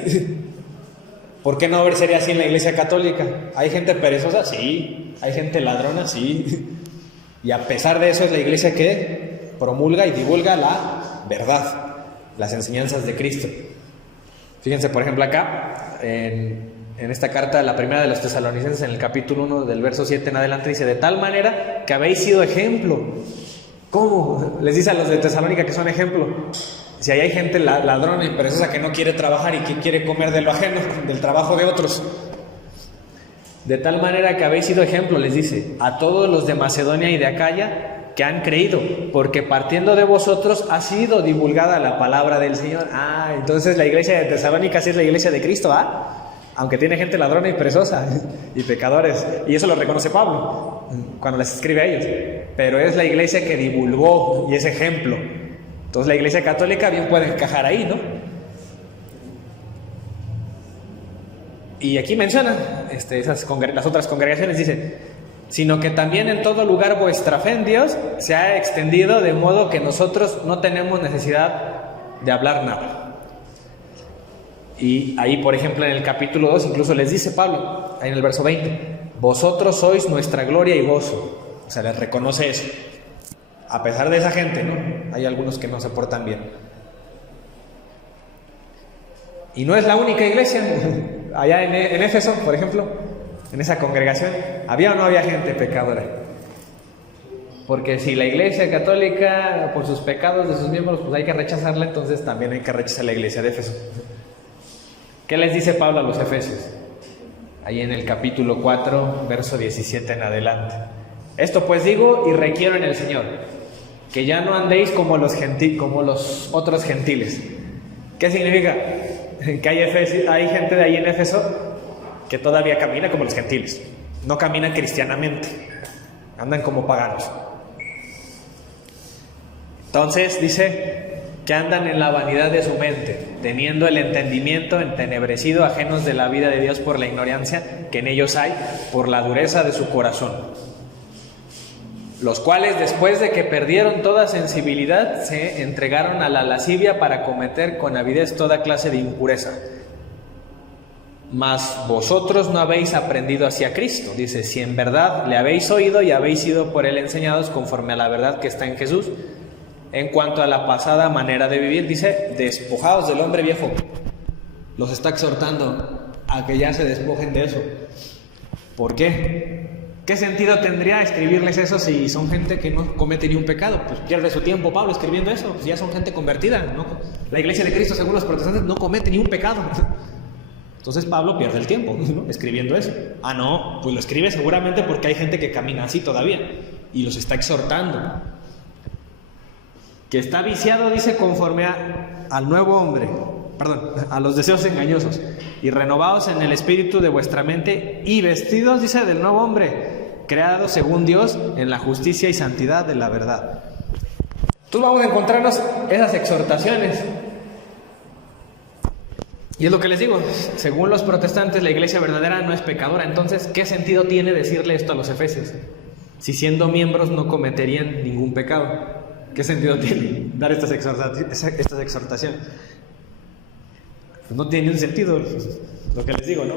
¿Por qué no sería así en la iglesia católica? ¿Hay gente perezosa? Sí. ¿Hay gente ladrona? Sí. Y a pesar de eso es la iglesia que promulga y divulga la verdad, las enseñanzas de Cristo. Fíjense, por ejemplo, acá, en esta carta, la primera de los tesalonicenses, en el capítulo 1, del verso 7 en adelante, dice, de tal manera que habéis sido ejemplo. ¿Cómo? Les dice a los de Tesalónica que son ejemplo. Si ahí hay gente ladrona y perezosa que no quiere trabajar y que quiere comer de lo ajeno, del trabajo de otros. De tal manera que habéis sido ejemplo, les dice, a todos los de Macedonia y de Acaya que han creído, porque partiendo de vosotros ha sido divulgada la palabra del Señor. Entonces la iglesia de Tesalónica sí es la iglesia de Cristo, aunque tiene gente ladrona y perezosa y pecadores, y eso lo reconoce Pablo cuando les escribe a ellos, pero es la iglesia que divulgó y es ejemplo. Entonces la iglesia católica bien puede encajar ahí, ¿no? Y aquí menciona las otras congregaciones, dice, sino que también en todo lugar vuestra fe en Dios se ha extendido, de modo que nosotros no tenemos necesidad de hablar nada. Y ahí, por ejemplo, en el capítulo 2, incluso les dice Pablo, ahí en el verso 20, vosotros sois nuestra gloria y gozo. O sea, les reconoce eso. A pesar de esa gente, ¿no? Hay algunos que no se portan bien. Y no es la única iglesia. Allá en Éfeso, por ejemplo, en esa congregación, ¿había o no había gente pecadora? Porque si la iglesia católica, por sus pecados de sus miembros, pues hay que rechazarla, entonces también hay que rechazar la iglesia de Éfeso. ¿Qué les dice Pablo a los efesios? Ahí en el capítulo 4, verso 17 en adelante. Esto pues digo y requiero en el Señor, que ya no andéis como los otros gentiles. ¿Qué significa? Que hay gente de ahí en Éfeso que todavía camina como los gentiles. No caminan cristianamente, andan como paganos. Entonces dice que andan en la vanidad de su mente, teniendo el entendimiento entenebrecido, ajenos de la vida de Dios por la ignorancia que en ellos hay, por la dureza de su corazón, los cuales después de que perdieron toda sensibilidad se entregaron a la lascivia para cometer con avidez toda clase de impureza. Mas vosotros no habéis aprendido hacia Cristo. Dice, si en verdad le habéis oído y habéis sido por él enseñados conforme a la verdad que está en Jesús, en cuanto a la pasada manera de vivir, dice, despojaos del hombre viejo. Los está exhortando a que ya se despojen de eso. ¿Por qué? ¿Qué sentido tendría escribirles eso si son gente que no comete ni un pecado? Pues pierde su tiempo Pablo escribiendo eso, pues ya son gente convertida, ¿no? La iglesia de Cristo, según los protestantes, no comete ni un pecado. Entonces Pablo pierde el tiempo, ¿no? Escribiendo eso. Ah, no, pues lo escribe seguramente porque hay gente que camina así todavía y los está exhortando. Que está viciado, dice, conforme al nuevo hombre, a los deseos engañosos, y renovados en el espíritu de vuestra mente, y vestidos, dice, del nuevo hombre, creado según Dios en la justicia y santidad de la verdad. Entonces vamos a encontrarnos esas exhortaciones. Y es lo que les digo, según los protestantes, la iglesia verdadera no es pecadora. Entonces, ¿qué sentido tiene decirle esto a los efesios? Si siendo miembros no cometerían ningún pecado. ¿Qué sentido tiene dar estas exhortaciones? Pues no tiene un sentido, lo que les digo, ¿no?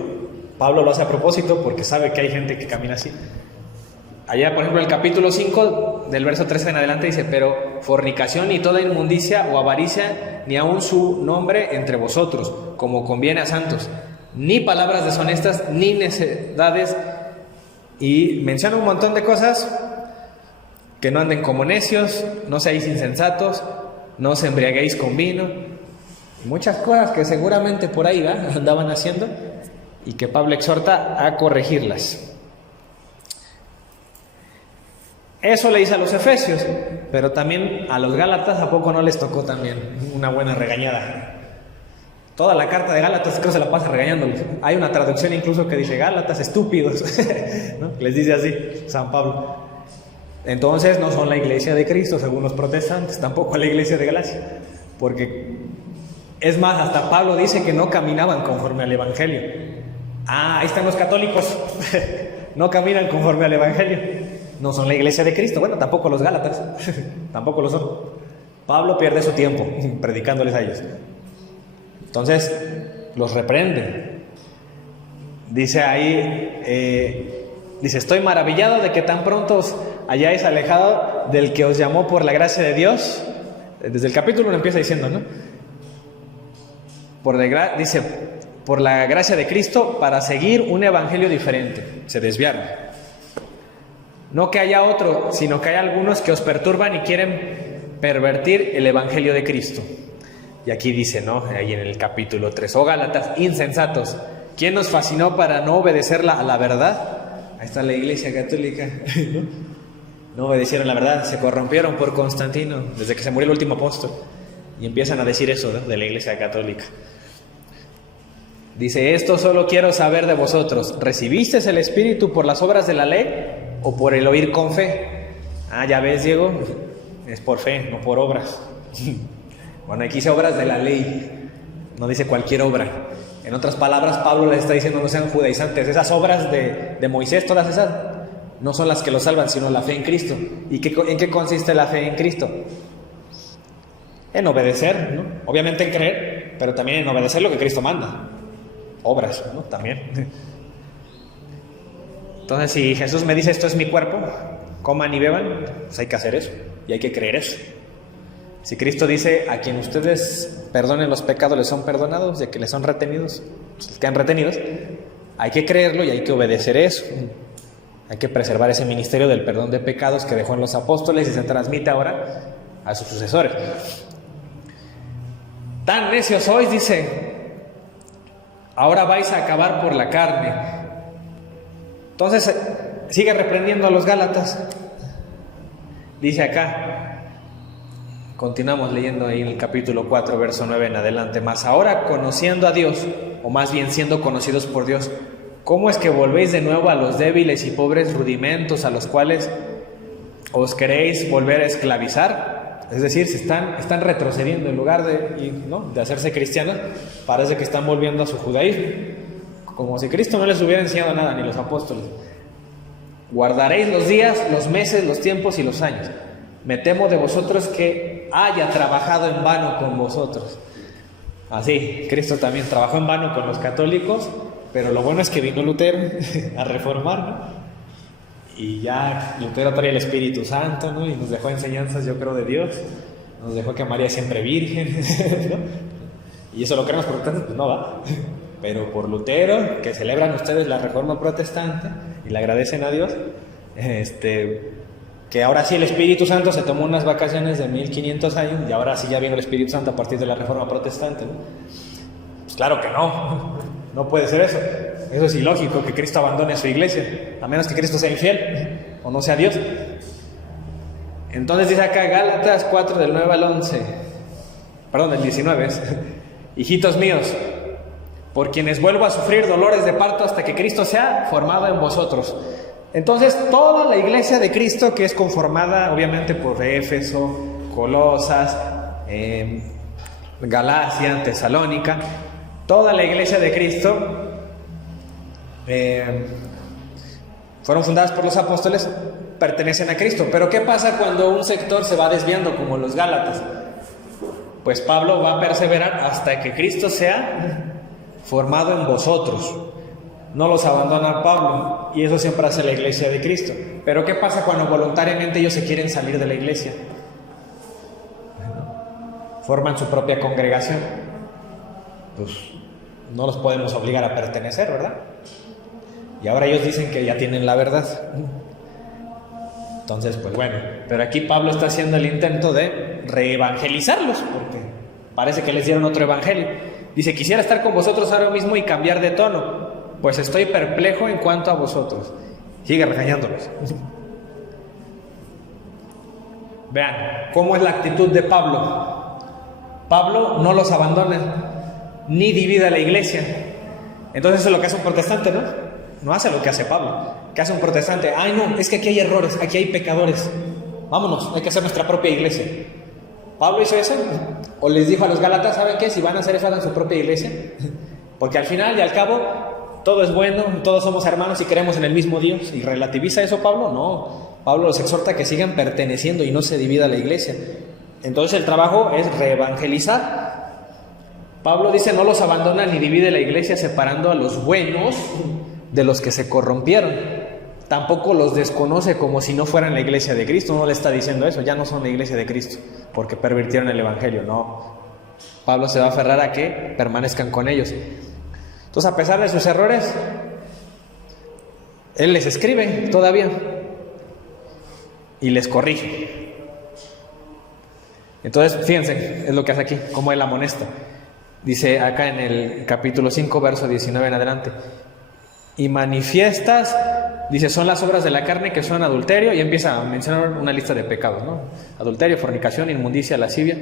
Pablo lo hace a propósito porque sabe que hay gente que camina así. Allá, por ejemplo, el capítulo 5, del verso 13 en adelante, dice, pero fornicación ni toda inmundicia o avaricia, ni aun su nombre entre vosotros, como conviene a santos, ni palabras deshonestas, ni necedades, y menciona un montón de cosas. Que no anden como necios, no seáis insensatos, no os embriaguéis con vino, y muchas cosas que seguramente por ahí andaban haciendo y que Pablo exhorta a corregirlas. Eso le dice a los efesios, pero también a los gálatas, ¿a poco no les tocó también una buena regañada? Toda la carta de Gálatas creo se la pasa regañándolos. Hay una traducción incluso que dice Gálatas estúpidos, ¿no? Les dice así San Pablo. Entonces no son la iglesia de Cristo según los protestantes, tampoco la iglesia de Galacia, porque es más, hasta Pablo dice que no caminaban conforme al evangelio. Ahí están los católicos, no caminan conforme al evangelio, no son la iglesia de Cristo. Bueno, tampoco los gálatas, tampoco lo son. Pablo pierde su tiempo predicándoles a ellos. Entonces los reprende. Dice ahí, dice, estoy maravillado de que tan pronto os hayáis alejado del que os llamó por la gracia de Dios. Desde el capítulo 1 empieza diciendo, ¿no? Dice, por la gracia de Cristo, para seguir un evangelio diferente. Se desviaron. No que haya otro, sino que hay algunos que os perturban y quieren pervertir el evangelio de Cristo. Y aquí dice, ¿no? Ahí en el capítulo 3, oh Gálatas, insensatos, ¿quién nos fascinó para no obedecerla a la verdad? Ahí está la iglesia católica, ¿no? No obedecieron la verdad, se corrompieron por Constantino, desde que se murió el último apóstol. Y empiezan a decir eso, ¿no? De la iglesia católica. Dice, esto solo quiero saber de vosotros, ¿recibisteis el Espíritu por las obras de la ley o por el oír con fe? Ya ves, Diego, es por fe, no por obras. Bueno, aquí dice obras de la ley, no dice cualquier obra. En otras palabras, Pablo les está diciendo, no sean judaizantes. Esas obras de Moisés, todas esas, No son las que lo salvan, sino la fe en Cristo. ¿Y en qué consiste la fe en Cristo? En obedecer, ¿no? Obviamente en creer, pero también en obedecer lo que Cristo manda. Obras, ¿no? También. Entonces, si Jesús me dice, esto es mi cuerpo, coman y beban, pues hay que hacer eso, y hay que creer eso. Si Cristo dice, a quien ustedes perdonen los pecados les son perdonados, y a que les son retenidos, pues les quedan retenidos, hay que creerlo y hay que obedecer eso. Hay que preservar ese ministerio del perdón de pecados que dejó en los apóstoles y se transmite ahora a sus sucesores. Tan necios sois, dice, ahora vais a acabar por la carne. Entonces sigue reprendiendo a los Gálatas. Dice acá, continuamos leyendo ahí en el capítulo 4, verso 9 en adelante. Mas ahora, conociendo a Dios, o más bien siendo conocidos por Dios, ¿cómo es que volvéis de nuevo a los débiles y pobres rudimentos a los cuales os queréis volver a esclavizar? Es decir, si están retrocediendo en lugar de hacerse cristianos, parece que están volviendo a su judaísmo, como si Cristo no les hubiera enseñado nada, ni los apóstoles. Guardaréis los días, los meses, los tiempos y los años. Me temo de vosotros que haya trabajado en vano con vosotros. Así, Cristo también trabajó en vano con los católicos, pero lo bueno es que vino Lutero a reformar, ¿no? Y ya Lutero trae el Espíritu Santo, ¿no? Y nos dejó enseñanzas, yo creo, de Dios. Nos dejó que María es siempre virgen, ¿no? Y eso lo creemos protestantes, pues no va. Pero por Lutero, que celebran ustedes la Reforma Protestante y le agradecen a Dios, que ahora sí el Espíritu Santo se tomó unas vacaciones de 1500 años y ahora sí ya vino el Espíritu Santo a partir de la Reforma Protestante, ¿no? Pues claro que no puede ser eso. Eso es ilógico que Cristo abandone su iglesia, a menos que Cristo sea infiel o no sea Dios. Entonces dice acá Gálatas 4 del 9 al 11, perdón, del 19, hijitos míos, por quienes vuelvo a sufrir dolores de parto hasta que Cristo sea formado en vosotros. Entonces toda la iglesia de Cristo, que es conformada obviamente por Éfeso, Colosas, Galacia, Tesalónica, toda la iglesia de Cristo fueron fundadas por los apóstoles, pertenecen a Cristo. Pero ¿qué pasa cuando un sector se va desviando, como los Gálatas? Pues Pablo va a perseverar hasta que Cristo sea formado en vosotros. No los abandona Pablo, y eso siempre hace la iglesia de Cristo. Pero ¿qué pasa cuando voluntariamente ellos se quieren salir de la iglesia? Forman su propia congregación. Pues no los podemos obligar a pertenecer, ¿verdad? Y ahora ellos dicen que ya tienen la verdad. Entonces, pues bueno, pero aquí Pablo está haciendo el intento de reevangelizarlos, porque parece que les dieron otro evangelio. Dice, quisiera estar con vosotros ahora mismo y cambiar de tono, pues estoy perplejo en cuanto a vosotros. Sigue regañándolos. Vean, ¿cómo es la actitud de Pablo? Pablo no los abandona, ni divide a la iglesia. Entonces eso es lo que hace un protestante, ¿no? No hace lo que hace Pablo. ¿Qué hace un protestante? Ay, no, es que aquí hay errores, aquí hay pecadores. Vámonos, hay que hacer nuestra propia iglesia. ¿Pablo hizo eso? ¿O les dijo a los Gálatas, ¿saben qué? Si van a hacer eso, hagan su propia iglesia? Porque al final y al cabo, todo es bueno, todos somos hermanos y creemos en el mismo Dios. ¿Y relativiza eso Pablo? No. Pablo los exhorta a que sigan perteneciendo y no se divida la iglesia. Entonces el trabajo es reevangelizar. Pablo dice, no los abandona ni divide la iglesia, separando a los buenos de los que se corrompieron. Tampoco los desconoce como si no fueran la iglesia de Cristo. No le está diciendo eso, ya no son la iglesia de Cristo porque pervirtieron el evangelio. No, Pablo se va a aferrar a que permanezcan con ellos. Entonces, a pesar de sus errores, él les escribe todavía y les corrige. Entonces, fíjense, es lo que hace aquí, cómo él amonesta. Dice acá en el capítulo 5, verso 19 en adelante: y manifiestas, dice, son las obras de la carne, que son adulterio, y empieza a mencionar una lista de pecados, ¿no? Adulterio, fornicación, inmundicia, lascivia.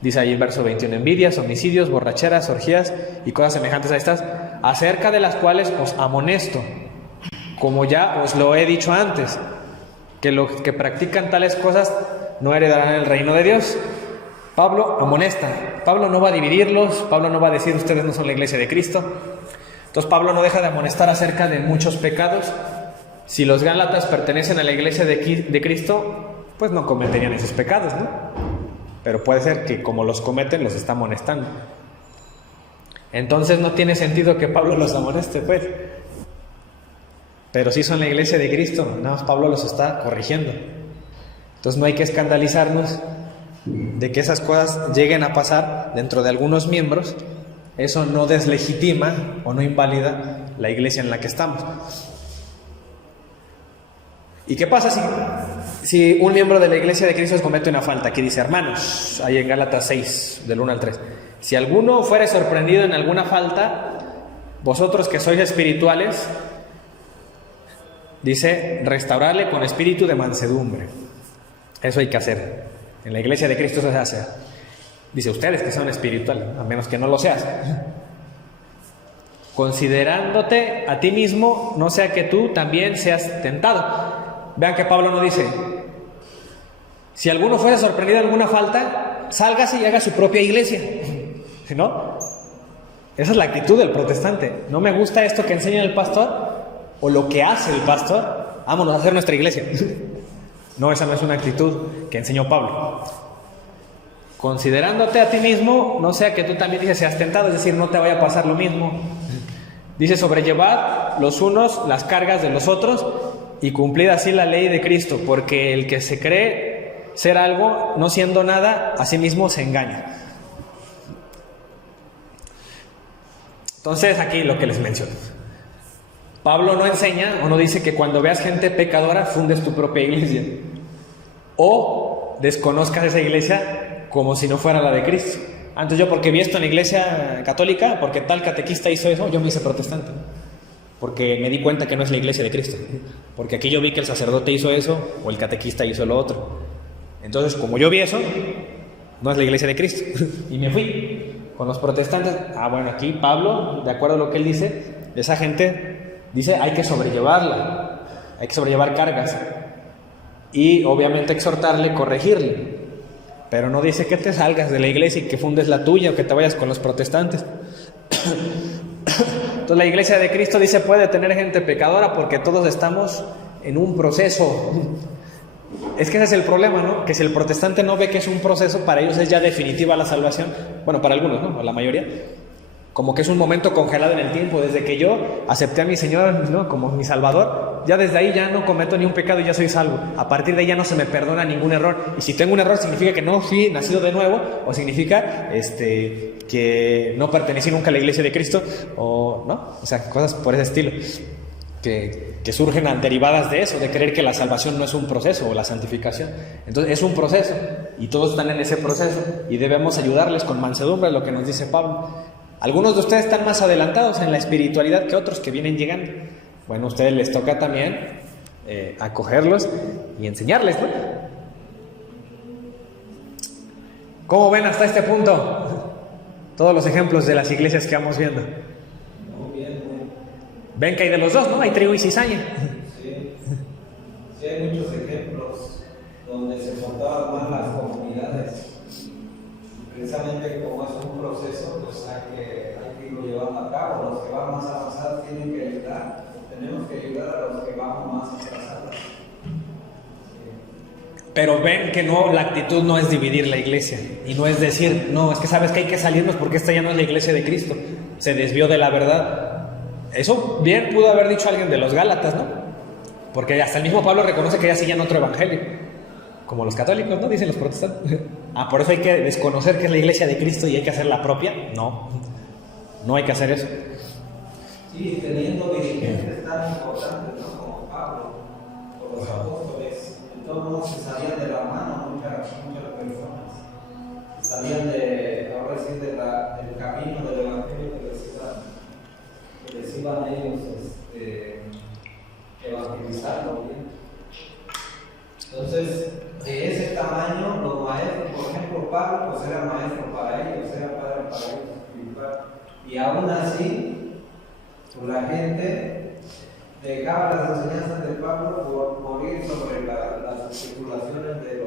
Dice ahí el verso 21, envidias, homicidios, borracheras, orgías y cosas semejantes a estas, acerca de las cuales os amonesto, como ya os lo he dicho antes, que los que practican tales cosas no heredarán el reino de Dios. Pablo amonesta. Pablo no va a dividirlos. Pablo no va a decir ustedes no son la iglesia de Cristo. Entonces Pablo no deja de amonestar acerca de muchos pecados, si los Gálatas pertenecen a la iglesia de Cristo, pues no cometerían esos pecados, ¿no? Pero puede ser que como los cometen, los está amonestando. Entonces no tiene sentido que Pablo los amoneste, pues. Pero si son la iglesia de Cristo, nada más Pablo los está corrigiendo. Entonces no hay que escandalizarnos de que esas cosas lleguen a pasar dentro de algunos miembros. Eso no deslegitima o no invalida la iglesia en la que estamos. ¿Y qué pasa si un miembro de la iglesia de Cristo comete una falta? Aquí dice, hermanos, ahí en Gálatas 6, del 1 al 3. Si alguno fuere sorprendido en alguna falta, vosotros que sois espirituales, dice, restaurarle con espíritu de mansedumbre. Eso hay que hacer. En la iglesia de Cristo eso se hace. Dice, ustedes que son espirituales, a menos que no lo seas. Considerándote a ti mismo, no sea que tú también seas tentado. Vean que Pablo no dice, si alguno fuera sorprendido en alguna falta, sálgase y haga su propia iglesia. ¿No? Esa es la actitud del protestante. No me gusta esto que enseña el pastor o lo que hace el pastor, vámonos a hacer nuestra iglesia. No, esa no es una actitud que enseñó Pablo. Considerándote a ti mismo, no sea que tú también seas tentado, es decir, no te vaya a pasar lo mismo. Dice, sobrellevad los unos las cargas de los otros y cumplid así la ley de Cristo, porque el que se cree ser algo, no siendo nada, a sí mismo se engaña. Entonces aquí lo que les menciono. Pablo no enseña o no dice que cuando veas gente pecadora fundes tu propia iglesia o desconozcas esa iglesia como si no fuera la de Cristo. Antes yo porque vi esto en la iglesia católica, porque tal catequista hizo eso, yo me hice protestante. Porque me di cuenta que no es la iglesia de Cristo. Porque aquí yo vi que el sacerdote hizo eso o el catequista hizo lo otro. Entonces como yo vi eso, no es la iglesia de Cristo. Y me fui con los protestantes. Bueno, aquí Pablo, de acuerdo a lo que él dice, esa gente dice hay que sobrellevarla, hay que sobrellevar cargas y obviamente exhortarle, corregirle, pero no dice que te salgas de la iglesia y que fundes la tuya o que te vayas con los protestantes. Entonces la iglesia de Cristo dice puede tener gente pecadora porque todos estamos en un proceso. Es que ese es el problema, ¿no? Que si el protestante no ve que es un proceso, para ellos es ya definitiva la salvación. Bueno, para algunos, ¿no? La mayoría. Como que es un momento congelado en el tiempo. Desde que yo acepté a mi Señor, ¿no? Como mi Salvador, ya desde ahí ya no cometo ni un pecado y ya soy salvo. A partir de ahí ya no se me perdona ningún error. Y si tengo un error significa que no fui nacido de nuevo, o significa que no pertenecí nunca a la iglesia de Cristo, o no, o sea, cosas por ese estilo. Que surgen derivadas de eso, de creer que la salvación no es un proceso o la santificación. Entonces es un proceso y todos están en ese proceso y debemos ayudarles con mansedumbre, lo que nos dice Pablo. Algunos de ustedes están más adelantados en la espiritualidad que otros que vienen llegando. Bueno, a ustedes les toca también acogerlos y enseñarles, ¿no? ¿Cómo ven hasta este punto todos los ejemplos de las iglesias que vamos viendo? Ven que hay de los dos, ¿no? Hay trigo y cizaña. Sí, hay muchos ejemplos donde se montaban más las comunidades. Precisamente como es un proceso, pues hay que irlo llevando a cabo. Los que van más avanzados tienen que ayudar. Tenemos que ayudar a los que vamos más atrasados. Pero ven que no, la actitud no es dividir la iglesia. Y no es decir, no, es que sabes que hay que salirnos porque esta ya no es la iglesia de Cristo. Se desvió de la verdad. Eso bien pudo haber dicho alguien de los Gálatas, ¿no? Porque hasta el mismo Pablo reconoce que ya siguen otro evangelio. Como los católicos, ¿no? Dicen los protestantes. Por eso hay que desconocer que es la iglesia de Cristo y hay que hacer la propia. No, no hay que hacer eso. Sí, teniendo dirigentes tan importantes, ¿no? Como Pablo, o los apóstoles, entonces se salían de la mano muchas personas. Salían ahora sí, del camino del evangelio que les iban ellos evangelizando bien. Entonces, de ese tamaño, los maestros, por ejemplo, Pablo, pues era maestro para ellos, era padre para ellos espiritual. Y aún así, pues la gente dejaba las enseñanzas de Pablo por ir sobre las especulaciones de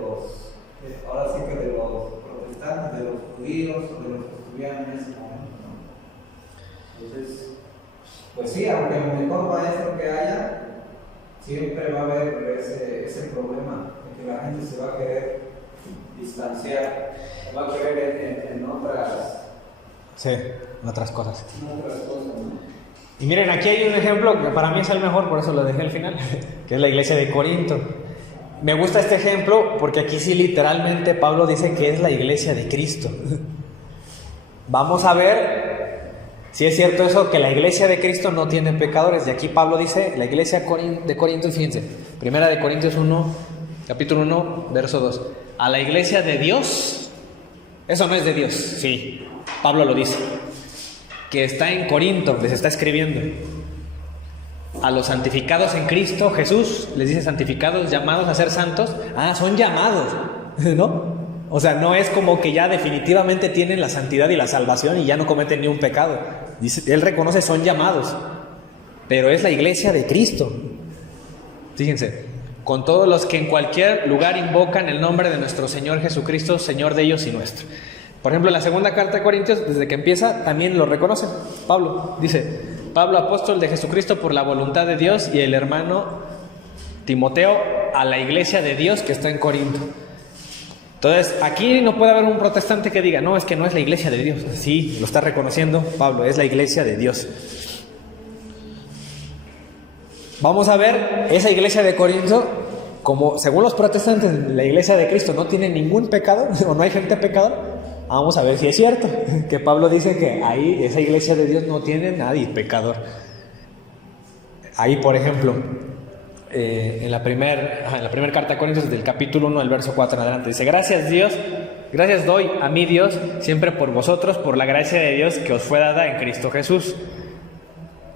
ahora sí que de los protestantes, de los judíos, o de los que estuvieran en ese momento, ¿no? Entonces, pues sí, aunque el mejor maestro que haya, siempre va a haber ese problema de que la gente se va a querer distanciar, va a querer en otras Sí, en otras cosas. ¿no? Y miren, aquí hay un ejemplo que para mí es el mejor, por eso lo dejé al final, que es la iglesia de Corinto. Me gusta este ejemplo porque aquí sí literalmente Pablo dice que es la iglesia de Cristo. Vamos a ver si es cierto eso, que la iglesia de Cristo no tiene pecadores. Y aquí Pablo dice, la iglesia de Corinto, fíjense, primera de Corintios 1, capítulo 1, verso 2. A la iglesia de Dios, eso no es de Dios, sí, Pablo lo dice, que está en Corinto, les está escribiendo. A los santificados en Cristo Jesús, les dice santificados, llamados a ser santos. Son llamados, ¿no? O sea, no es como que ya definitivamente tienen la santidad y la salvación y ya no cometen ni un pecado. Dice, él reconoce, son llamados, pero es la iglesia de Cristo. Fíjense, con todos los que en cualquier lugar invocan el nombre de nuestro Señor Jesucristo, Señor de ellos y nuestro. Por ejemplo, en la segunda carta de Corintios, desde que empieza, también lo reconocen. Pablo dice, Pablo, apóstol de Jesucristo por la voluntad de Dios, y el hermano Timoteo a la iglesia de Dios que está en Corinto. Entonces, aquí no puede haber un protestante que diga, no, es que no es la iglesia de Dios. Sí, lo está reconociendo Pablo, es la iglesia de Dios. Vamos a ver esa iglesia de Corinto, como según los protestantes, la iglesia de Cristo no tiene ningún pecado, o no hay gente pecadora. Vamos a ver si es cierto, que Pablo dice que ahí, esa iglesia de Dios no tiene nadie pecador. Ahí, por ejemplo, en la primera carta a Corintios, del capítulo 1, del verso 4 en adelante, dice, gracias doy a mi Dios, siempre por vosotros, por la gracia de Dios que os fue dada en Cristo Jesús.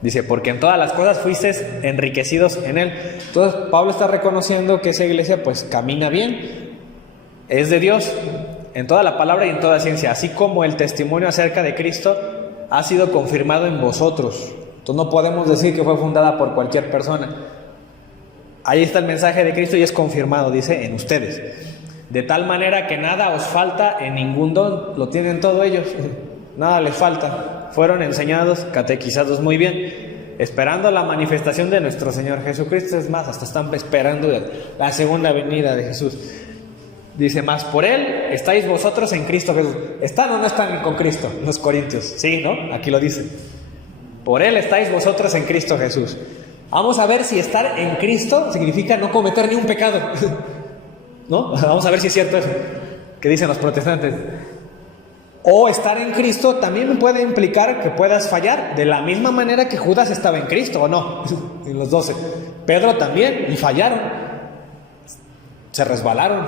Dice, porque en todas las cosas fuisteis enriquecidos en Él. Entonces, Pablo está reconociendo que esa iglesia, pues, camina bien, es de Dios, en toda la palabra y en toda ciencia, así como el testimonio acerca de Cristo ha sido confirmado en vosotros. Entonces no podemos decir que fue fundada por cualquier persona. Ahí está el mensaje de Cristo y es confirmado, dice, en ustedes. De tal manera que nada os falta en ningún don, lo tienen todos ellos, nada les falta. Fueron enseñados, catequizados muy bien, esperando la manifestación de nuestro Señor Jesucristo. Es más, hasta están esperando la segunda venida de Jesús. Dice, más por Él estáis vosotros en Cristo Jesús. ¿Están o no están con Cristo los corintios? Sí, ¿no? Aquí lo dice. Por Él estáis vosotros en Cristo Jesús. Vamos a ver si estar en Cristo significa no cometer ni un pecado, ¿no? Vamos a ver si es cierto eso que dicen los protestantes. O estar en Cristo también puede implicar que puedas fallar, de la misma manera que Judas estaba en Cristo, ¿o no? En los 12. Pedro también, y fallaron. Se resbalaron.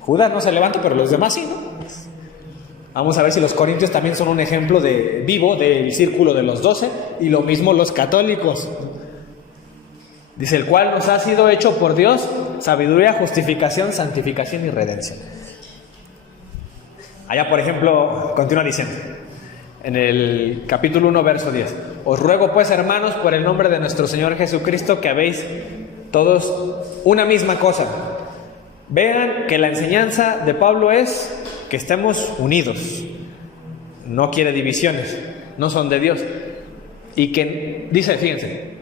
Judas no se levantó, pero los demás sí, ¿no? Vamos a ver si los corintios también son un ejemplo vivo del círculo de los 12, y lo mismo los católicos. Dice, el cual nos ha sido hecho por Dios sabiduría, justificación, santificación y redención. Allá, por ejemplo, continúa diciendo, en el capítulo 1, verso 10, os ruego pues, hermanos, por el nombre de nuestro Señor Jesucristo, que habéis todos una misma cosa. Vean que la enseñanza de Pablo es que estemos unidos, no quiere divisiones, no son de Dios. Y que dice, fíjense,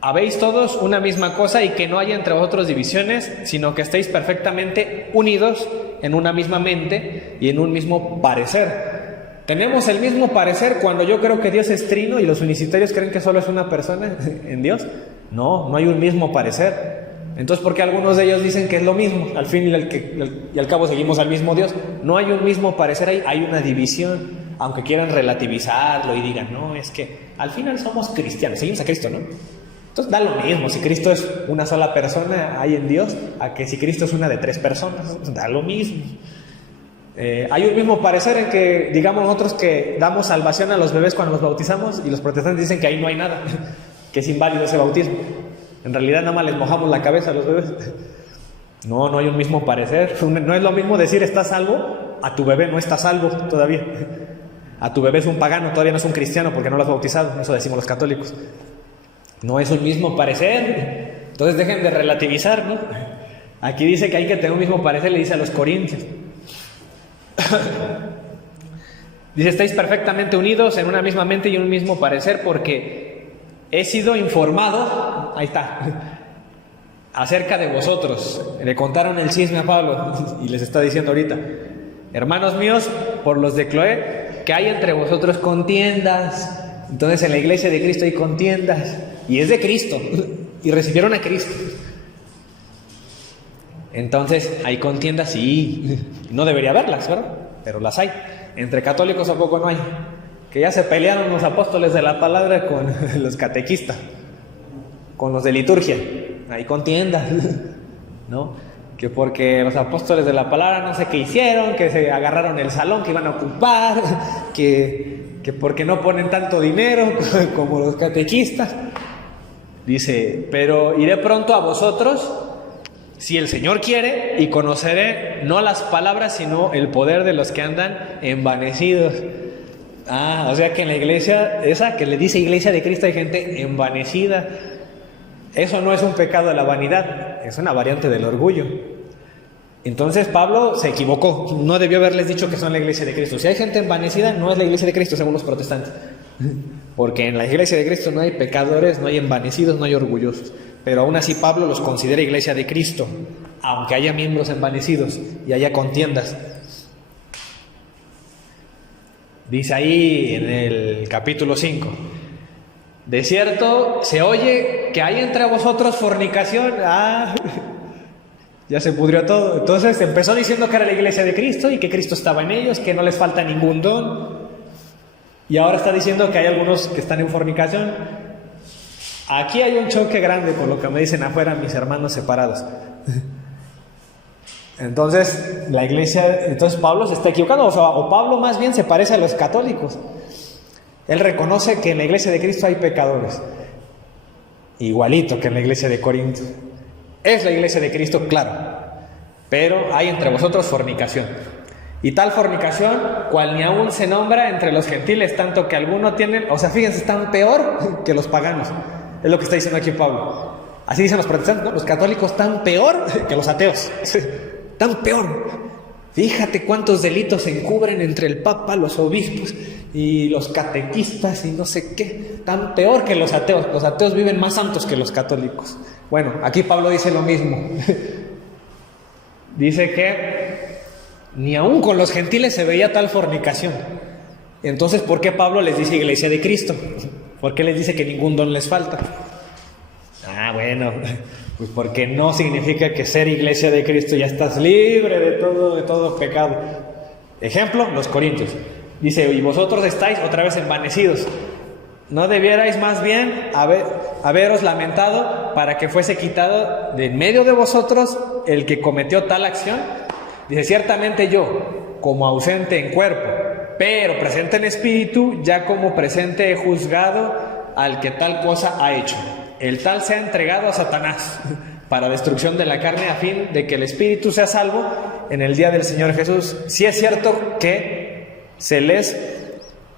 habéis todos una misma cosa y que no haya entre vosotros divisiones, sino que estéis perfectamente unidos en una misma mente y en un mismo parecer. ¿Tenemos el mismo parecer cuando yo creo que Dios es trino y los unicitarios creen que solo es una persona en Dios? No hay un mismo parecer. Entonces, ¿por qué algunos de ellos dicen que es lo mismo? Al fin y al cabo seguimos al mismo Dios. No hay un mismo parecer, hay una división, aunque quieran relativizarlo y digan, no, es que al final somos cristianos, seguimos a Cristo, ¿no? Entonces da lo mismo, si Cristo es una sola persona, hay en Dios, a que si Cristo es una de 3 personas, da lo mismo. Hay un mismo parecer en que, digamos nosotros que damos salvación a los bebés cuando los bautizamos, y los protestantes dicen que ahí no hay nada, que es inválido ese bautismo. En realidad nada más les mojamos la cabeza a los bebés. No hay un mismo parecer. No es lo mismo decir estás salvo, a tu bebé no está salvo todavía. A tu bebé es un pagano, todavía no es un cristiano porque no lo has bautizado. Eso decimos los católicos. No es un mismo parecer. Entonces dejen de relativizar, ¿no? Aquí dice que hay que tener un mismo parecer, le dice a los corintios. Dice, estáis perfectamente unidos en una misma mente y un mismo parecer, porque he sido informado, ahí está, acerca de vosotros. Le contaron el chisme a Pablo y les está diciendo ahorita: hermanos míos, por los de Cloé, que hay entre vosotros contiendas. Entonces en la iglesia de Cristo hay contiendas, y es de Cristo, y recibieron a Cristo. Entonces hay contiendas, y no debería haberlas, ¿verdad? Pero las hay. Entre católicos ¿a poco no hay? Que ya se pelearon los apóstoles de la palabra con los catequistas, con los de liturgia. Hay contiendas, ¿no? Que porque los apóstoles de la palabra no sé qué hicieron, que se agarraron el salón que iban a ocupar, que porque no ponen tanto dinero como los catequistas. Dice: pero iré pronto a vosotros, si el Señor quiere, y conoceré no las palabras, sino el poder de los que andan envanecidos. O sea que en la iglesia, esa que le dice iglesia de Cristo, hay gente envanecida. Eso no es un pecado de la vanidad, es una variante del orgullo. Entonces Pablo se equivocó, no debió haberles dicho que son la iglesia de Cristo. Si hay gente envanecida, no es la iglesia de Cristo según los protestantes, porque en la iglesia de Cristo no hay pecadores, no hay envanecidos, no hay orgullosos. Pero aún así Pablo los considera iglesia de Cristo, aunque haya miembros envanecidos y haya contiendas. Dice ahí en el capítulo 5: de cierto se oye que hay entre vosotros fornicación. Ya se pudrió todo. Entonces empezó diciendo que era la iglesia de Cristo y que Cristo estaba en ellos, que no les falta ningún don. Y ahora está diciendo que hay algunos que están en fornicación. Aquí hay un choque grande por lo que me dicen afuera mis hermanos separados. Entonces la iglesia, entonces Pablo se está equivocando, o Pablo más bien se parece a los católicos. Él reconoce que en la iglesia de Cristo hay pecadores, igualito que en la iglesia de Corinto. Es la iglesia de Cristo, claro, pero hay entre vosotros fornicación. Y tal fornicación, cual ni aún se nombra entre los gentiles, tanto que algunos tienen, o sea, fíjense, están peor que los paganos. Es lo que está diciendo aquí Pablo. Así dicen los protestantes, ¿no? Los católicos están peor que los ateos. Están peor. Fíjate cuántos delitos se encubren entre el Papa, los obispos y los catequistas y no sé qué. Están peor que los ateos. Los ateos viven más santos que los católicos. Bueno, aquí Pablo dice lo mismo. Dice que ni aún con los gentiles se veía tal fornicación. Entonces, ¿por qué Pablo les dice iglesia de Cristo? ¿Por qué les dice que ningún don les falta? Bueno, pues porque no significa que ser iglesia de Cristo ya estás libre de todo pecado. Ejemplo, los corintios. Dice: y vosotros estáis otra vez envanecidos. ¿No debierais más bien haberos lamentado para que fuese quitado de en medio de vosotros el que cometió tal acción? Dice: ciertamente yo, como ausente en cuerpo, pero presente en espíritu, ya como presente he juzgado al que tal cosa ha hecho. El tal se ha entregado a Satanás para destrucción de la carne, a fin de que el espíritu sea salvo en el día del Señor Jesús. Sí es cierto que se les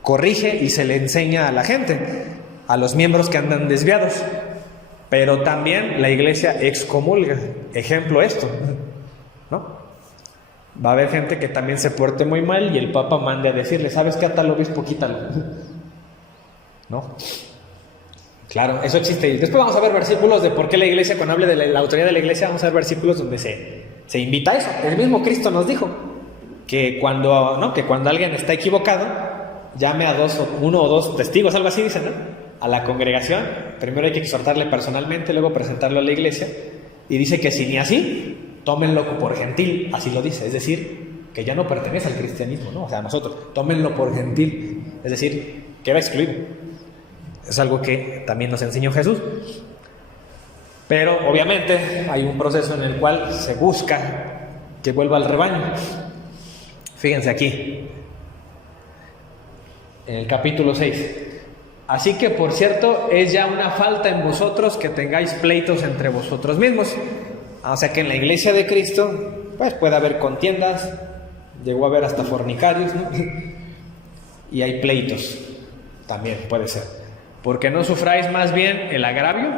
corrige y se le enseña a la gente, a los miembros que andan desviados, pero también la iglesia excomulga. Ejemplo esto, ¿no? Va a haber gente que también se porte muy mal y el Papa mande a decirle: ¿sabes qué? A tal obispo quítalo, ¿no? Claro, eso existe. Y después vamos a ver versículos de por qué la iglesia, cuando hable de la autoridad de la iglesia, vamos a ver versículos donde se invita a eso. El mismo Cristo nos dijo que cuando alguien está equivocado, llame a uno o dos testigos, algo así dice, ¿no? A la congregación. Primero hay que exhortarle personalmente, luego presentarlo a la iglesia. Y dice que si ni así, tómenlo por gentil, así lo dice. Es decir, que ya no pertenece al cristianismo, ¿no? O sea, a nosotros, tómenlo por gentil. Es decir, queda excluido. Es algo que también nos enseñó Jesús. Pero obviamente hay un proceso en el cual se busca que vuelva al rebaño. Fíjense aquí, en el capítulo 6. Así que, por cierto, es ya una falta en vosotros que tengáis pleitos entre vosotros mismos. O sea que en la iglesia de Cristo, pues puede haber contiendas, llegó a haber hasta fornicarios, ¿no? Y hay pleitos, también puede ser. ¿Por qué no sufráis más bien el agravio?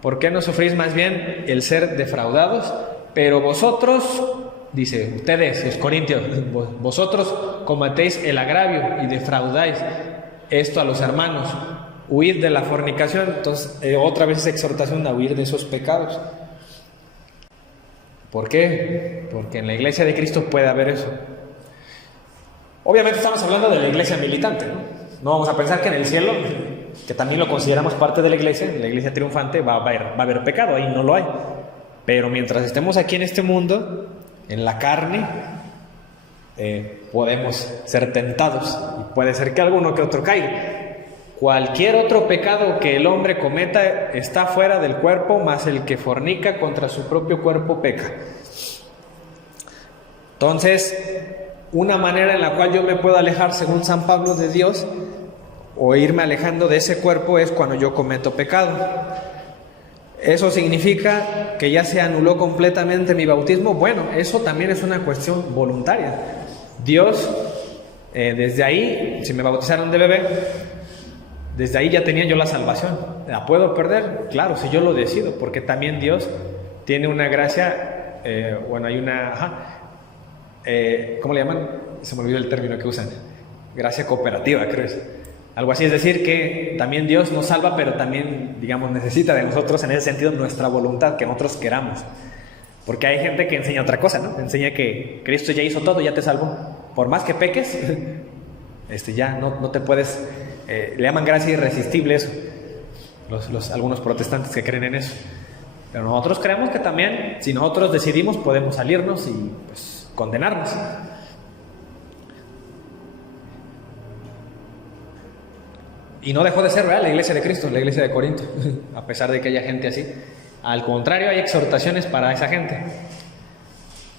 ¿Por qué no sufrís más bien el ser defraudados? Pero vosotros, dice, ustedes, los corintios, vosotros cometéis el agravio y defraudáis esto a los hermanos, huir de la fornicación. Entonces, otra vez es exhortación a huir de esos pecados. ¿Por qué? Porque en la iglesia de Cristo puede haber eso. Obviamente estamos hablando de la iglesia militante, ¿no? No vamos a pensar que en el cielo, que también lo consideramos parte de la iglesia triunfante, va a haber pecado, ahí no lo hay. Pero mientras estemos aquí en este mundo, en la carne, podemos ser tentados y puede ser que alguno que otro caiga. Cualquier otro pecado que el hombre cometa está fuera del cuerpo, más el que fornica contra su propio cuerpo peca. Entonces, una manera en la cual yo me puedo alejar, según San Pablo, de Dios, o irme alejando de ese cuerpo, es cuando yo cometo pecado. ¿Eso significa que ya se anuló completamente mi bautismo? Bueno, eso también es una cuestión voluntaria. Dios, desde ahí, si me bautizaron de bebé, desde ahí ya tenía yo la salvación. ¿La puedo perder? Claro, si yo lo decido, porque también Dios tiene una gracia, hay una... ¿cómo le llaman? Se me olvidó el término que usan. Gracia cooperativa, creo es. Algo así, es decir, que también Dios nos salva, pero también, digamos, necesita de nosotros, en ese sentido, nuestra voluntad, que nosotros queramos. Porque hay gente que enseña otra cosa, ¿no? Enseña que Cristo ya hizo todo, ya te salvó. Por más que peques, ya no te puedes... le llaman gracia irresistible eso. Algunos protestantes que creen en eso. Pero nosotros creemos que también, si nosotros decidimos, podemos salirnos y pues condenarnos. Y no dejó de ser real la iglesia de Cristo, la iglesia de Corinto, a pesar de que haya gente así. Al contrario, hay exhortaciones para esa gente.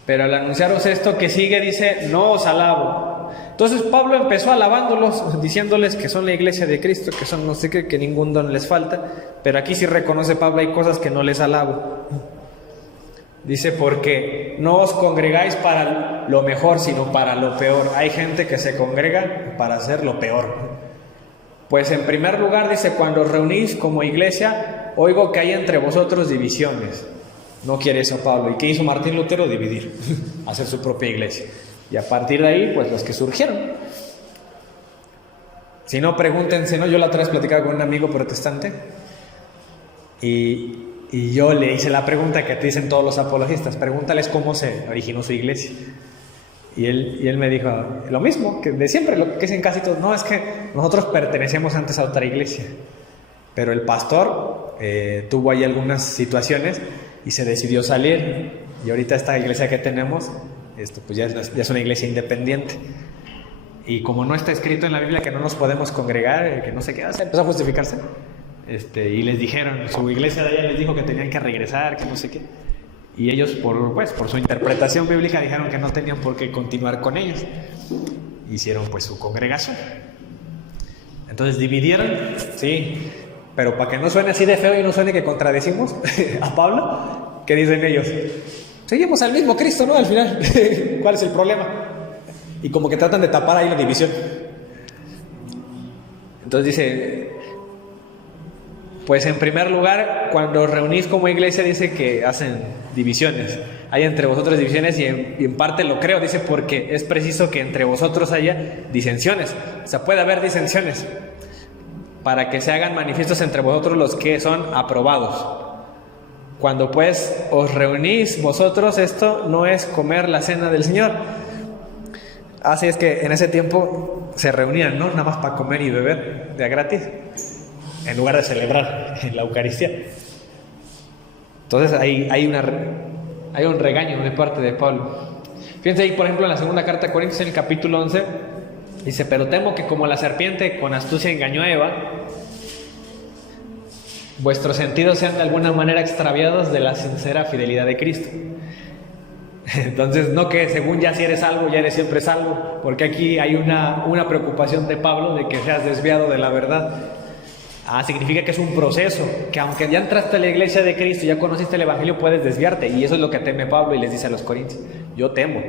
Pero al anunciaros esto que sigue, dice: no os alabo. Entonces Pablo empezó alabándolos, diciéndoles que son la iglesia de Cristo, que son no sé qué, que ningún don les falta. Pero aquí sí reconoce Pablo, hay cosas que no les alabo. Dice: porque no os congregáis para lo mejor, sino para lo peor. Hay gente que se congrega para hacer lo peor. Pues en primer lugar, dice: cuando os reunís como iglesia, oigo que hay entre vosotros divisiones. No quiere eso Pablo. ¿Y qué hizo Martín Lutero? Dividir, hacer su propia iglesia. Y a partir de ahí, pues los que surgieron. Si no, pregúntense, ¿no? Yo la otra vez platicaba con un amigo protestante y yo le hice la pregunta que te dicen todos los apologistas: pregúntales cómo se originó su iglesia. Y él me dijo lo mismo, que de siempre, lo que dicen casi todos: no, es que nosotros pertenecíamos antes a otra iglesia, pero el pastor tuvo ahí algunas situaciones y se decidió salir, y ahorita esta iglesia que tenemos, pues ya es una iglesia independiente. Y como no está escrito en la Biblia que no nos podemos congregar, que no sé qué hacer, empezó a justificarse. Y les dijeron, su iglesia de allá les dijo que tenían que regresar, que no sé qué. Y ellos, por su interpretación bíblica, dijeron que no tenían por qué continuar con ellos. Hicieron pues su congregación. Entonces dividieron, sí, pero para que no suene así de feo y no suene que contradecimos a Pablo, ¿qué dicen ellos? Seguimos al mismo Cristo, ¿no? Al final, ¿cuál es el problema? Y como que tratan de tapar ahí la división. Entonces dice: pues en primer lugar, cuando os reunís como iglesia, dice que hacen divisiones. Hay entre vosotros divisiones, y en parte lo creo, dice, porque es preciso que entre vosotros haya disensiones. O sea, puede haber disensiones para que se hagan manifiestos entre vosotros los que son aprobados. Cuando pues os reunís vosotros, esto no es comer la cena del Señor. Así es que en ese tiempo se reunían, ¿no? Nada más para comer y beber de a gratis, en lugar de celebrar en la Eucaristía. Entonces hay un regaño de parte de Pablo. Fíjense ahí, por ejemplo, en la segunda carta a Corintios, en el capítulo 11, dice: pero temo que como la serpiente con astucia engañó a Eva, vuestros sentidos sean de alguna manera extraviados de la sincera fidelidad de Cristo. Entonces, no que según ya si eres salvo, ya eres siempre salvo, porque aquí hay una preocupación de Pablo de que seas desviado de la verdad. Significa que es un proceso, que aunque ya entraste a la iglesia de Cristo, ya conociste el Evangelio, puedes desviarte, y eso es lo que teme Pablo, y les dice a los corintios: yo temo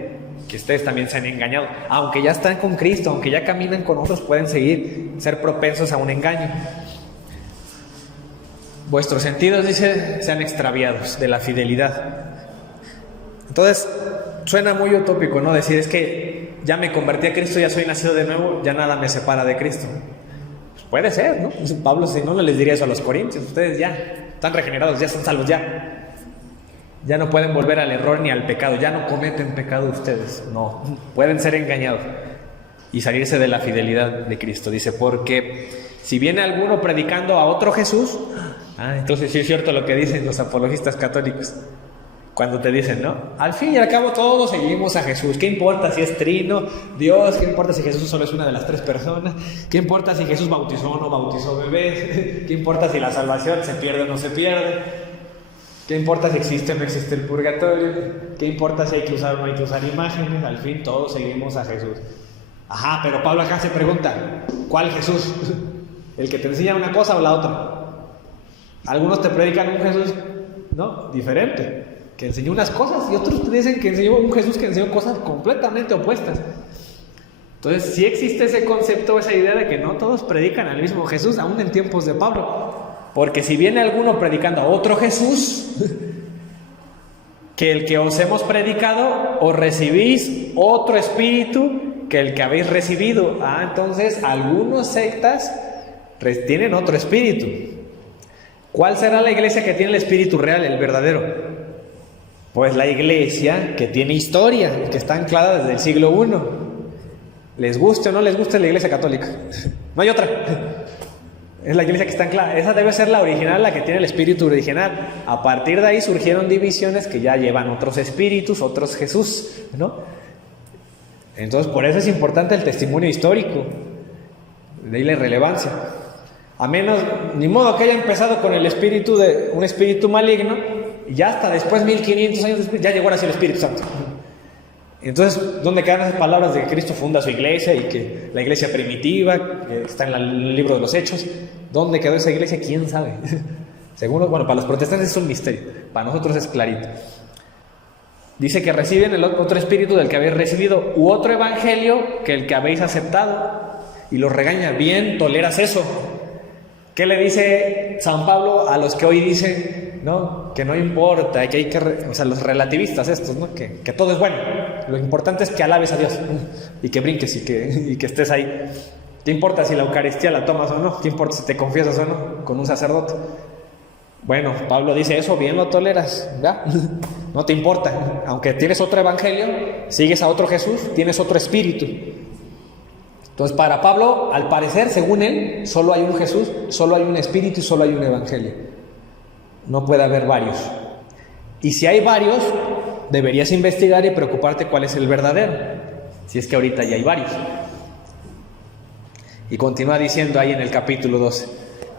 que ustedes también se han engañado, aunque ya están con Cristo, aunque ya caminan con nosotros, pueden ser propensos a un engaño. Vuestros sentidos, dice, sean extraviados de la fidelidad. Entonces, suena muy utópico, ¿no? Decir: es que ya me convertí a Cristo, ya soy nacido de nuevo, ya nada me separa de Cristo. puede ser, ¿no? Pablo, si no, no les diría eso a los corintios. Ustedes ya están regenerados, ya están salvos, ya no pueden volver al error ni al pecado, ya no cometen pecado ustedes. No, pueden ser engañados y salirse de la fidelidad de Cristo. Dice, porque si viene alguno predicando a otro Jesús, entonces sí es cierto lo que dicen los apologistas católicos. Cuando te dicen, ¿no? Al fin y al cabo todos seguimos a Jesús. ¿Qué importa si es trino, Dios? ¿Qué importa si Jesús solo es una de las 3 personas? ¿Qué importa si Jesús bautizó o no bautizó bebés? ¿Qué importa si la salvación se pierde o no se pierde? ¿Qué importa si existe o no existe el purgatorio? ¿Qué importa si hay que usar o no hay que usar imágenes? Al fin todos seguimos a Jesús. Ajá, pero Pablo acá se pregunta, ¿cuál Jesús? ¿El que te enseña una cosa o la otra? Algunos te predican un Jesús, ¿no? Diferente, que enseñó unas cosas, y otros te dicen que enseñó un Jesús que enseñó cosas completamente opuestas. Entonces sí existe ese concepto, esa idea de que no todos predican al mismo Jesús, aún en tiempos de Pablo. Porque si viene alguno predicando a otro Jesús, que el que os hemos predicado, os recibís otro espíritu que el que habéis recibido. Entonces algunos sectas tienen otro espíritu. ¿Cuál será la iglesia que tiene el espíritu real, el verdadero? Pues la iglesia que tiene historia, que está anclada desde el siglo I. Les guste o no les guste la iglesia católica, no hay otra. Es la iglesia que está anclada. Esa debe ser la original, la que tiene el espíritu original. A partir de ahí surgieron divisiones que ya llevan otros espíritus, otros Jesús, ¿no? Entonces por eso es importante el testimonio histórico. De ahí la relevancia. A menos, ni modo que haya empezado con el espíritu de un espíritu maligno y ya hasta después, 1500 años después, ya llegó ahora sí el Espíritu Santo. Entonces, ¿dónde quedan esas palabras de que Cristo funda su iglesia y que la iglesia primitiva, que está en el libro de los Hechos? ¿Dónde quedó esa iglesia? ¿Quién sabe? Según, bueno, para los protestantes es un misterio, para nosotros es clarito. Dice que reciben el otro espíritu del que habéis recibido, u otro evangelio que el que habéis aceptado, y los regaña. Bien, toleras eso. ¿Qué le dice San Pablo a los que hoy dicen, ¿no?, que no importa, que hay que, o sea, los relativistas estos, ¿no?, que todo es bueno, lo importante es que alabes a Dios y que brinques y que estés ahí? ¿Qué importa si la Eucaristía la tomas o no? ¿Qué importa si te confiesas o no con un sacerdote? Bueno, Pablo dice eso, bien lo toleras, ¿ya? No te importa, aunque tienes otro evangelio, sigues a otro Jesús, tienes otro espíritu. Entonces, para Pablo, al parecer, según él, solo hay un Jesús, solo hay un espíritu y solo hay un evangelio. No puede haber varios. Y si hay varios, deberías investigar y preocuparte cuál es el verdadero, si es que ahorita ya hay varios. Y continúa diciendo ahí en el capítulo 12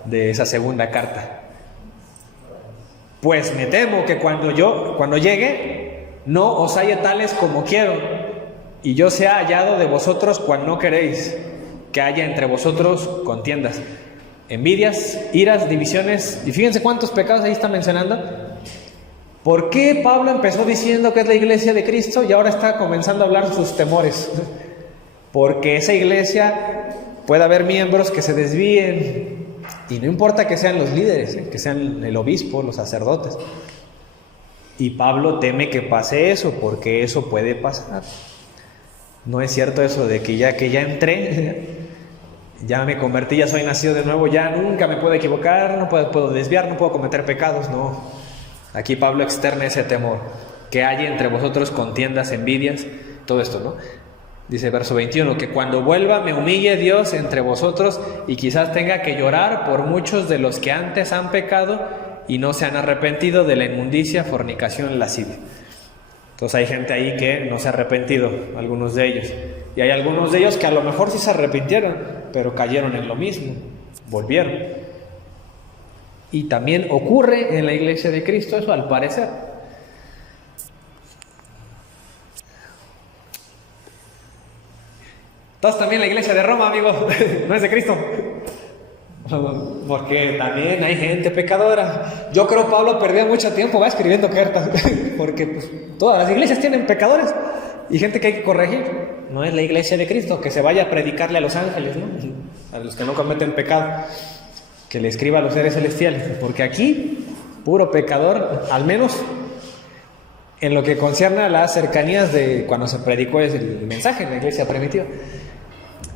de esa segunda carta: pues me temo que cuando llegue, no os halle tales como quiero, y yo sea hallado de vosotros cuando no queréis, que haya entre vosotros contiendas, envidias, iras, divisiones. Y fíjense cuántos pecados ahí está mencionando. ¿Por qué Pablo empezó diciendo que es la iglesia de Cristo y ahora está comenzando a hablar de sus temores? Porque esa iglesia puede haber miembros que se desvíen, y no importa que sean los líderes, que sean el obispo, los sacerdotes. Y Pablo teme que pase eso, porque eso puede pasar. No es cierto eso de que ya entré, ya me convertí, ya soy nacido de nuevo, ya nunca me puedo equivocar, no puedo desviar, no puedo cometer pecados. No, aquí Pablo externa ese temor, que haya entre vosotros contiendas, envidias, todo esto, ¿no? Dice verso 21, que cuando vuelva me humille Dios entre vosotros y quizás tenga que llorar por muchos de los que antes han pecado y no se han arrepentido de la inmundicia, fornicación, lascivia. Entonces hay gente ahí que no se ha arrepentido, algunos de ellos. Y hay algunos de ellos que a lo mejor sí se arrepintieron, pero cayeron en lo mismo, volvieron. Y también ocurre en la iglesia de Cristo eso, al parecer. Entonces también la iglesia de Roma, amigo, no es de Cristo. Porque también hay gente pecadora. Yo creo Pablo perdía mucho tiempo escribiendo cartas, porque pues, todas las iglesias tienen pecadores y gente que hay que corregir. No es la iglesia de Cristo, que se vaya a predicarle a los ángeles, ¿no?, a los que no cometen pecado, que le escriba a los seres celestiales. Porque aquí, puro pecador, al menos en lo que concierne a las cercanías de cuando se predicó el mensaje en la iglesia primitiva.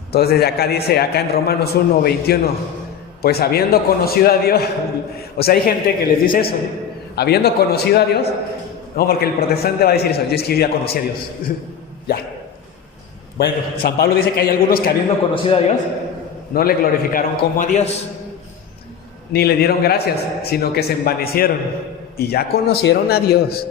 Entonces acá dice, acá en Romanos 1:21, pues habiendo conocido a Dios, o sea, hay gente que les dice eso, habiendo conocido a Dios, no, porque el protestante va a decir eso, yo es que yo ya conocí a Dios, ya. Bueno, San Pablo dice que hay algunos que habiendo conocido a Dios, no le glorificaron como a Dios, ni le dieron gracias, sino que se envanecieron y ya conocieron a Dios.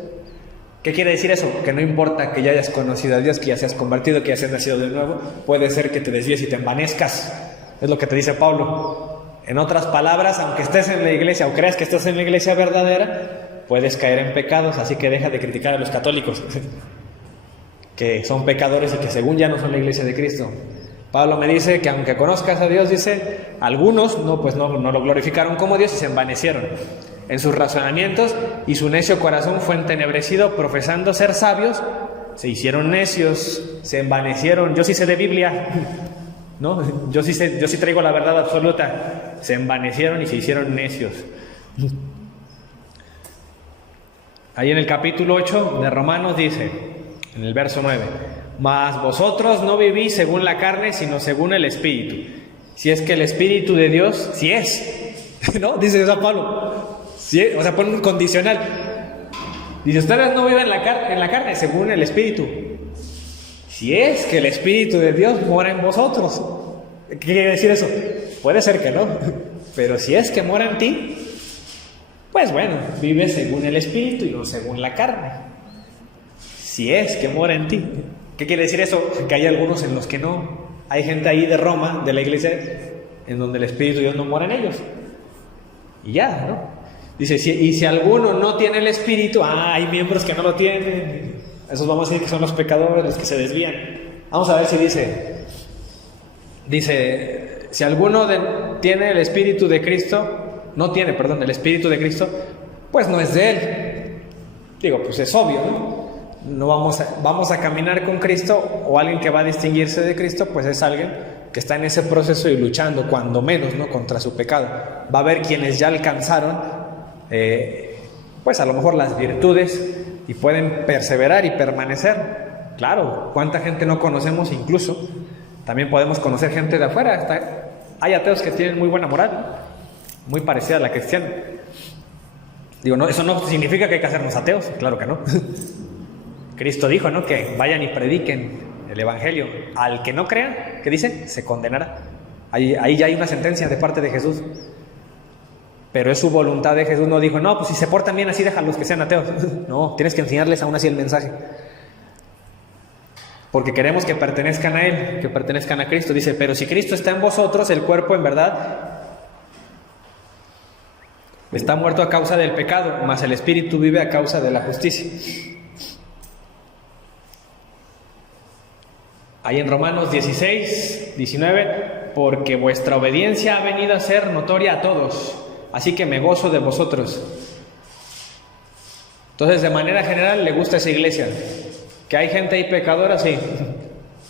¿Qué quiere decir eso? Que no importa que ya hayas conocido a Dios, que ya seas convertido, que ya seas nacido de nuevo, puede ser que te desvíes y te envanezcas. Es lo que te dice Pablo. En otras palabras, aunque estés en la iglesia o creas que estás en la iglesia verdadera, puedes caer en pecados, así que deja de criticar a los católicos, que son pecadores y que según ya no son la iglesia de Cristo. Pablo me dice que aunque conozcas a Dios, dice, algunos no lo glorificaron como Dios y se envanecieron en sus razonamientos, y su necio corazón fue entenebrecido, profesando ser sabios, se hicieron necios, se envanecieron. Yo sí sé de Biblia, ¿no? Yo sí traigo la verdad absoluta. Se envanecieron y se hicieron necios. Ahí en el capítulo 8 de Romanos dice, en el verso 9, mas vosotros no vivís según la carne, sino según el Espíritu. Si es que el Espíritu de Dios, si es, ¿no? Dice San Pablo. Si es, o sea, pone un condicional. Dice, ustedes no viven en la carne, según el Espíritu. Si es que el Espíritu de Dios mora en vosotros. ¿Qué quiere decir eso? Puede ser que no, pero si es que mora en ti, pues bueno, vive según el Espíritu y no según la carne. Si es que mora en ti. ¿Qué quiere decir eso? Que hay algunos en los que no. Hay gente ahí de Roma, de la iglesia, en donde el Espíritu de Dios no mora en ellos. Y ya, ¿no? Dice, y si alguno no tiene el Espíritu, hay miembros que no lo tienen. Esos vamos a decir que son los pecadores, los que se desvían. Vamos a ver si dice, si alguno tiene el Espíritu de Cristo, no tiene, perdón, el Espíritu de Cristo, pues no es de él. Digo, pues es obvio, ¿no? No vamos a caminar con Cristo, o alguien que va a distinguirse de Cristo, pues es alguien que está en ese proceso y luchando, cuando menos, ¿no?, contra su pecado. Va a haber quienes ya alcanzaron, pues a lo mejor las virtudes y pueden perseverar y permanecer. Claro, ¿cuánta gente no conocemos? Incluso también podemos conocer gente de afuera. Hay ateos que tienen muy buena moral, muy parecida a la cristiana. Digo, no, eso no significa que hay que hacernos ateos, claro que no. Cristo dijo, ¿no?, que vayan y prediquen el Evangelio. Al que no crea, ¿qué dicen? Se condenará. Ahí ya hay una sentencia de parte de Jesús. Pero es su voluntad de Jesús. No dijo, no, pues si se portan bien así, déjalos que sean ateos. No, tienes que enseñarles aún así el mensaje. Porque queremos que pertenezcan a Él, que pertenezcan a Cristo. Dice, pero si Cristo está en vosotros, el cuerpo en verdad está muerto a causa del pecado, mas el Espíritu vive a causa de la justicia. Ahí en Romanos 16:19, porque vuestra obediencia ha venido a ser notoria a todos, así que me gozo de vosotros. Entonces, de manera general, le gusta esa iglesia. Que hay gente ahí pecadora, sí,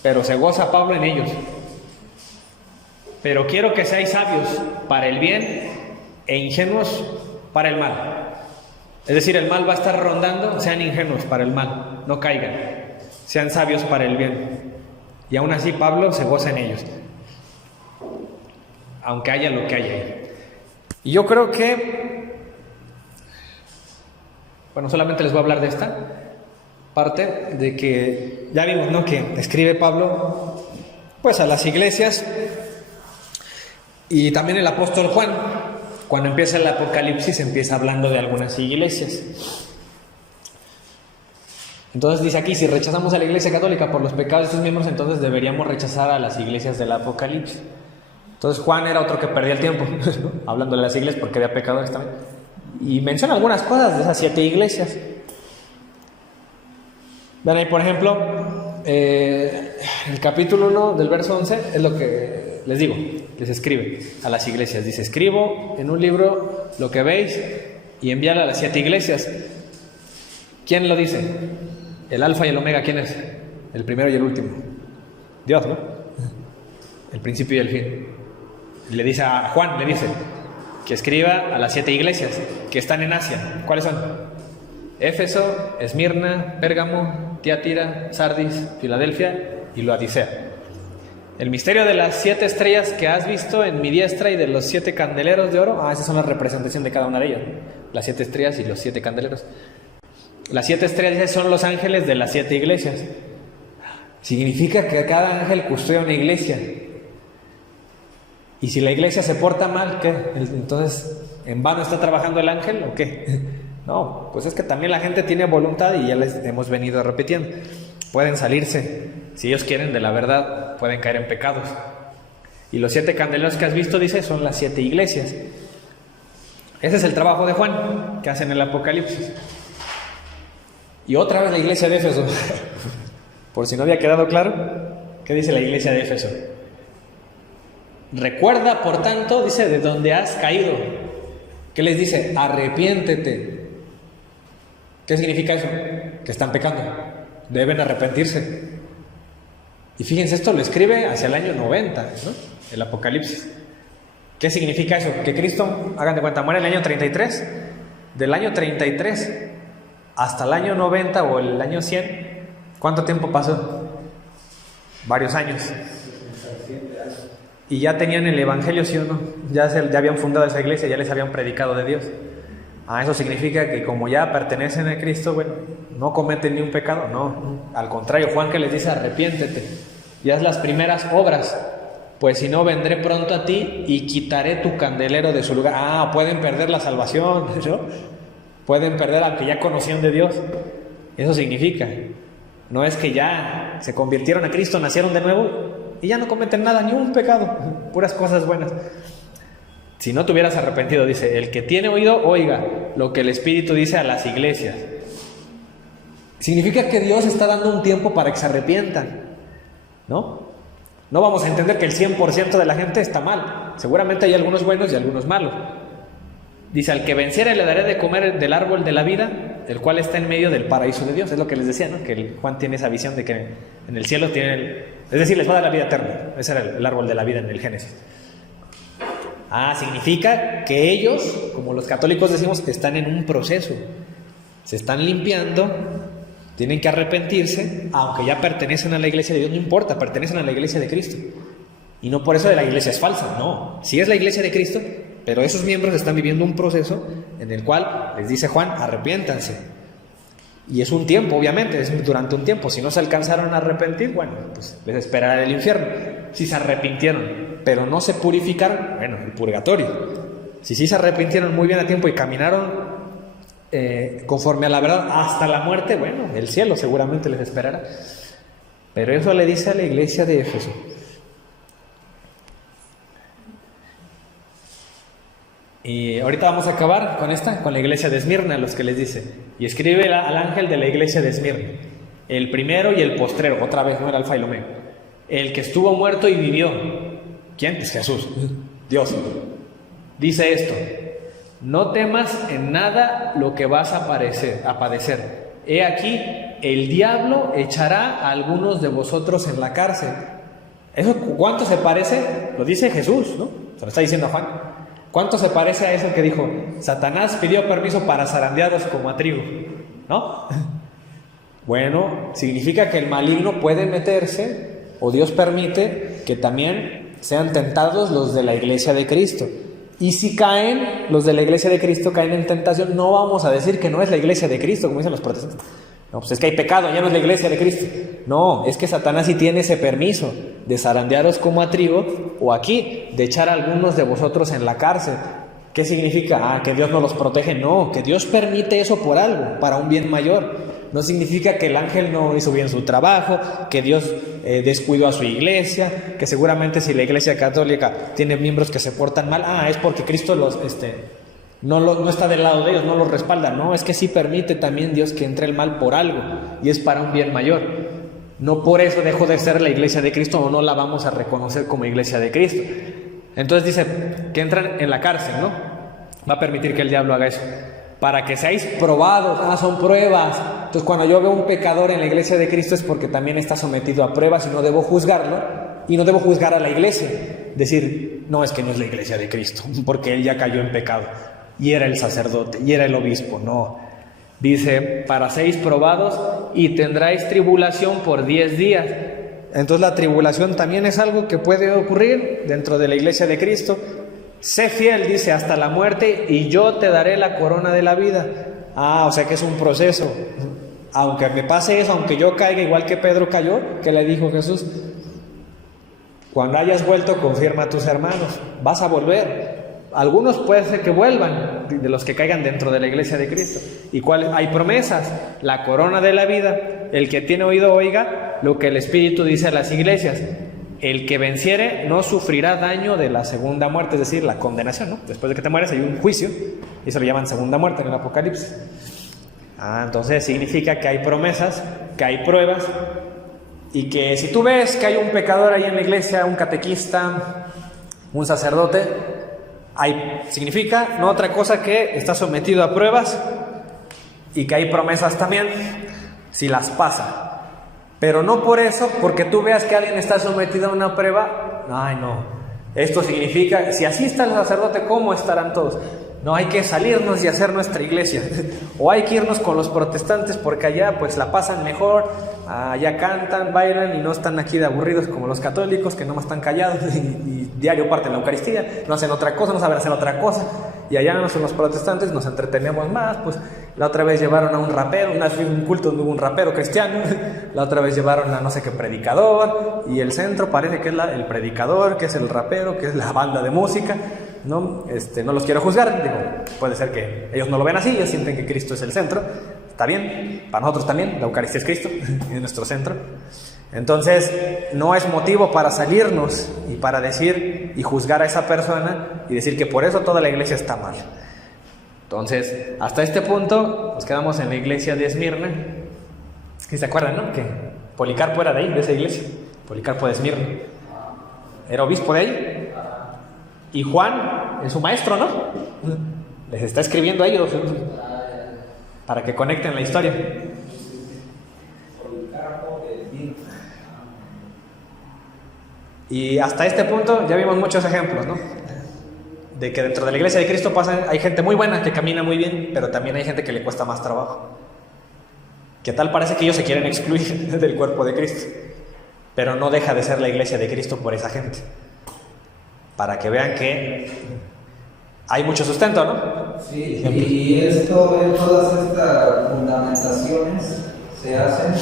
pero se goza Pablo en ellos. Pero quiero que seáis sabios para el bien e ingenuos para el mal. Es decir, el mal va a estar rondando, sean ingenuos para el mal, no caigan, sean sabios para el bien. Y aún así Pablo se goza en ellos, aunque haya lo que haya ahí. Y yo creo que, bueno, solamente les voy a hablar de esta parte, de que ya vimos, ¿no?, que escribe Pablo pues a las iglesias, y también el apóstol Juan, cuando empieza el Apocalipsis, empieza hablando de algunas iglesias. Entonces dice aquí, si rechazamos a la iglesia católica por los pecados de sus miembros, entonces deberíamos rechazar a las iglesias del Apocalipsis. Entonces Juan era otro que perdía el tiempo, ¿no?, hablando de las iglesias, porque había pecadores también. Y menciona algunas cosas de esas 7 iglesias. Ven ahí, por ejemplo, el capítulo 1 del verso 11 es lo que les digo, les escribe a las iglesias. Dice, escribo en un libro lo que veis y envíalo a las 7 iglesias. ¿Quién lo dice? El alfa y el omega, ¿quién es? El primero y el último. Dios, ¿no? El principio y el fin. Le dice a Juan, le dice que escriba a las 7 iglesias que están en Asia. ¿Cuáles son? Éfeso, Esmirna, Pérgamo, Tiatira, Sardis, Filadelfia y Laodicea. El misterio de las 7 estrellas que has visto en mi diestra y de los 7 candeleros de oro. Esas son la representación de cada una de ellas, ¿no? Las 7 estrellas y los 7 candeleros. Las 7 estrellas son los ángeles de las 7 iglesias. Significa que cada ángel custodia una iglesia. Y si la iglesia se porta mal, ¿qué? Entonces, ¿en vano está trabajando el ángel o qué? No, pues es que también la gente tiene voluntad y ya les hemos venido repitiendo. Pueden salirse, si ellos quieren, de la verdad, pueden caer en pecados. Y los 7 candeleros que has visto, dice, son las 7 iglesias. Ese es el trabajo de Juan, que hace en el Apocalipsis. Y otra vez la iglesia de Éfeso. Por si no había quedado claro, ¿qué dice la iglesia de Éfeso? Recuerda, por tanto, dice, de donde has caído. ¿Qué les dice? Arrepiéntete. ¿Qué significa eso? Que están pecando. Deben arrepentirse. Y fíjense, esto lo escribe hacia el año 90, ¿no? El Apocalipsis. ¿Qué significa eso? Que Cristo, hagan de cuenta, muere en el año 33. Del año 33 hasta el año 90 o el año 100, ¿cuánto tiempo pasó? Varios años. Y ya tenían el Evangelio, ¿sí o no? Ya habían fundado esa iglesia, ya les habían predicado de Dios. Eso significa que como ya pertenecen a Cristo, bueno, no cometen ni un pecado, no. Al contrario, Juan que les dice, arrepiéntete y haz las primeras obras, pues si no vendré pronto a ti y quitaré tu candelero de su lugar. Pueden perder la salvación, ¿no? Pueden perder al que ya conocían de Dios. Eso significa, no es que ya se convirtieron a Cristo, nacieron de nuevo y ya no cometen nada, ni un pecado, puras cosas buenas. Si no te hubieras arrepentido, dice, el que tiene oído, oiga lo que el Espíritu dice a las iglesias. Significa que Dios está dando un tiempo para que se arrepientan, ¿no? No vamos a entender que el 100% de la gente está mal. Seguramente hay algunos buenos y algunos malos. Dice, al que venciere le daré de comer del árbol de la vida, el cual está en medio del paraíso de Dios. Es lo que les decía, ¿no? Que Juan tiene esa visión de que en el cielo tienen, es decir, les va a dar la vida eterna. Ese era el árbol de la vida en el Génesis. Significa que ellos, como los católicos decimos, están en un proceso. Se están limpiando, tienen que arrepentirse, aunque ya pertenecen a la iglesia de Dios, no importa, pertenecen a la iglesia de Cristo. Y no por eso de la iglesia es falsa, no. Sí es la iglesia de Cristo, pero esos miembros están viviendo un proceso en el cual les dice Juan, arrepiéntanse. Y es un tiempo, obviamente, es durante un tiempo. Si no se alcanzaron a arrepentir, bueno, pues les esperará el infierno. Si se arrepintieron, pero no se purificaron, bueno, el purgatorio. Si sí se arrepintieron muy bien a tiempo y caminaron conforme a la verdad hasta la muerte, bueno, el cielo seguramente les esperará. Pero eso le dice a la iglesia de Éfeso. Y ahorita vamos a acabar con la iglesia de Esmirna, los que les dice. Y escribe al ángel de la iglesia de Esmirna, el primero y el postrero, otra vez, no el alfa y el omega, el que estuvo muerto y vivió. ¿Quién? Pues Jesús, Dios. Dice esto: no temas en nada lo que vas a padecer. He aquí, el diablo echará a algunos de vosotros en la cárcel. ¿Eso cuánto se parece? Lo dice Jesús, ¿no? Se lo está diciendo a Juan. ¿Cuánto se parece a eso que dijo? Satanás pidió permiso para zarandeados como a trigo, ¿no? Bueno, significa que el maligno puede meterse, o Dios permite que también sean tentados los de la iglesia de Cristo. Y si caen, los de la iglesia de Cristo caen en tentación, no vamos a decir que no es la iglesia de Cristo, como dicen los protestantes. No, pues es que hay pecado, ya no es la iglesia de Cristo. No, es que Satanás sí tiene ese permiso de zarandearos como a trigo, o aquí, de echar a algunos de vosotros en la cárcel. ¿Qué significa? Que Dios no los protege. No, que Dios permite eso por algo, para un bien mayor. No significa que el ángel no hizo bien su trabajo, que Dios descuidó a su iglesia, que seguramente si la iglesia católica tiene miembros que se portan mal, es porque Cristo no está del lado de ellos, no los respalda. No, es que sí permite también Dios que entre el mal por algo, y es para un bien mayor. No por eso dejó de ser la iglesia de Cristo, o no la vamos a reconocer como iglesia de Cristo. Entonces dice que entran en la cárcel, ¿no? Va a permitir que el diablo haga eso, para que seáis probados. Son pruebas. Entonces cuando yo veo un pecador en la iglesia de Cristo es porque también está sometido a pruebas, y no debo juzgarlo, y no debo juzgar a la iglesia, decir, no, es que no es la iglesia de Cristo, porque él ya cayó en pecado, y era el sacerdote, y era el obispo. No, dice, para seis probados y tendráis tribulación por 10 días. Entonces la tribulación también es algo que puede ocurrir dentro de la iglesia de Cristo. Sé fiel, dice, hasta la muerte, y yo te daré la corona de la vida. O sea que es un proceso. Aunque me pase eso, aunque yo caiga igual que Pedro cayó, ¿qué le dijo Jesús? Cuando hayas vuelto, confirma a tus hermanos. Vas a volver. Algunos puede ser que vuelvan, de los que caigan dentro de la iglesia de Cristo. ¿Y cuáles? Hay promesas, la corona de la vida. El que tiene oído oiga lo que el Espíritu dice a las iglesias. El que venciere no sufrirá daño de la segunda muerte, es decir, la condenación, ¿no? Después de que te mueres hay un juicio, y eso lo llaman segunda muerte en el Apocalipsis. Entonces significa que hay promesas, que hay pruebas, y que si tú ves que hay un pecador ahí en la iglesia, un catequista, un sacerdote, significa no otra cosa que está sometido a pruebas y que hay promesas también si las pasa. Pero no por eso, porque tú veas que alguien está sometido a una prueba, no. Esto significa, si así está el sacerdote, ¿cómo estarán todos? No, hay que salirnos y hacer nuestra iglesia. O hay que irnos con los protestantes porque allá pues la pasan mejor, allá cantan, bailan y no están aquí de aburridos como los católicos que nomás están callados y diario parten la Eucaristía, no hacen otra cosa, no saben hacer otra cosa. Y allá nosotros los protestantes nos entretenemos más, pues la otra vez llevaron a un rapero, un culto donde hubo un rapero cristiano, la otra vez llevaron a no sé qué predicador, y el centro parece que es el predicador, que es el rapero, que es la banda de música. No los quiero juzgar, puede ser que ellos no lo ven así, ellos sienten que Cristo es el centro, está bien, para nosotros también, la Eucaristía es Cristo, es nuestro centro. Entonces, no es motivo para salirnos y para decir y juzgar a esa persona y decir que por eso toda la iglesia está mal. Entonces, hasta este punto, nos quedamos en la iglesia de Esmirna. ¿Sí se acuerdan, no? Que Policarpo era de ahí, de esa iglesia, Policarpo de Esmirna. Era obispo de ahí. Y Juan es su maestro, ¿no? Les está escribiendo a ellos para que conecten la historia. Y hasta este punto ya vimos muchos ejemplos, ¿no? De que dentro de la iglesia de Cristo hay gente muy buena que camina muy bien, pero también hay gente que le cuesta más trabajo. Que tal parece que ellos se quieren excluir del cuerpo de Cristo, pero no deja de ser la iglesia de Cristo por esa gente. Para que vean que hay mucho sustento, ¿no? Sí, y todas estas fundamentaciones se hacen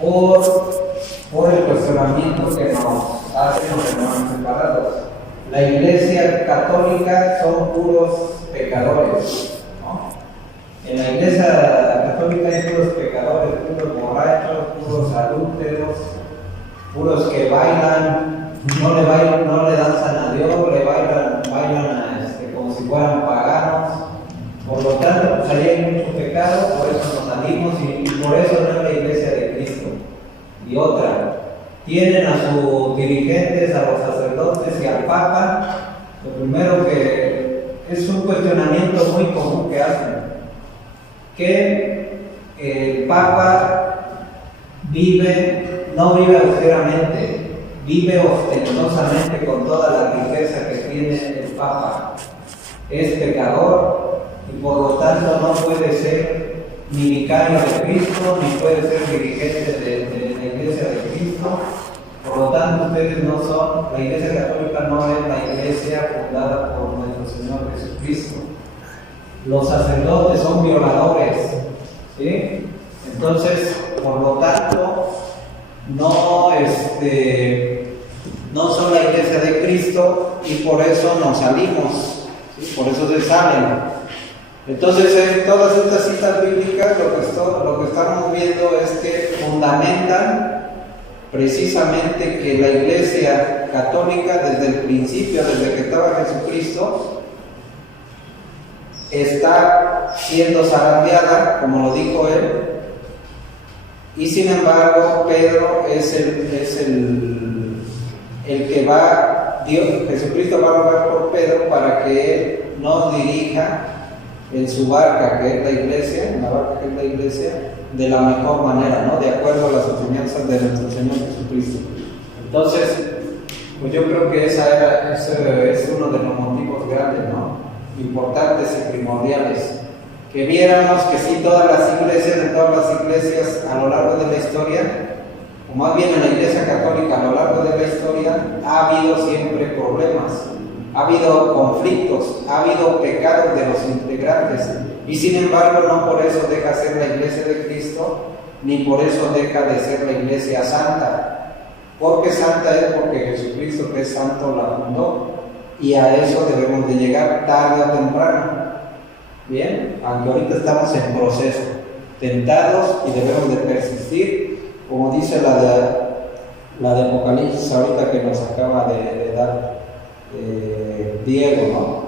por el cuestionamiento que nos hacen los hermanos separados. La iglesia católica son puros pecadores, ¿no? En la iglesia católica hay puros pecadores, puros borrachos, puros adúlteros, puros que bailan, no le danzan a Dios, le bailan como si fueran paganos. Por lo tanto, pues ahí hay mucho pecado, por eso nos salimos y por eso no es la iglesia de Cristo. Y otra, tienen a sus dirigentes, a los sacerdotes y al Papa. Lo primero que es un cuestionamiento muy común que hacen, que el Papa no vive austeramente, vive ostentosamente con toda la riqueza que tiene el Papa. Es pecador y por lo tanto no puede ser ni vicario de Cristo, ni puede ser dirigente de la iglesia de Cristo. Por lo tanto, ustedes no son, la iglesia católica no es la iglesia fundada por nuestro Señor Jesucristo. Los sacerdotes son violadores, ¿sí? Entonces, por lo tanto, no son la iglesia de Cristo y por eso nos salimos, ¿sí? Por eso se salen. Entonces, en todas estas citas bíblicas lo que estamos viendo es que fundamentan precisamente que la iglesia católica desde el principio, desde que estaba Jesucristo, está siendo zarandeada, como lo dijo él, y sin embargo Pedro es el que va, Jesucristo va a rogar por Pedro para que él nos dirija en su barca, que es la iglesia, en la barca que es la iglesia, de la mejor manera, ¿no? De acuerdo a las enseñanzas de nuestro Señor Jesucristo. Entonces, pues yo creo que ese es uno de los motivos grandes, ¿no? Importantes y primordiales. Que viéramos que sí, en todas las iglesias a lo largo de la historia, o más bien en la Iglesia Católica a lo largo de la historia, ha habido siempre problemas, ha habido conflictos, ha habido pecados de los integrantes, y sin embargo no por eso deja de ser la Iglesia de Cristo, ni por eso deja de ser la Iglesia santa. Porque santa es porque Jesucristo, que es santo, la fundó, y a eso debemos de llegar tarde o temprano. Bien, aunque ahorita estamos en proceso, tentados, y debemos de persistir, como dice la de Apocalipsis ahorita que nos acaba de dar Diego, ¿no?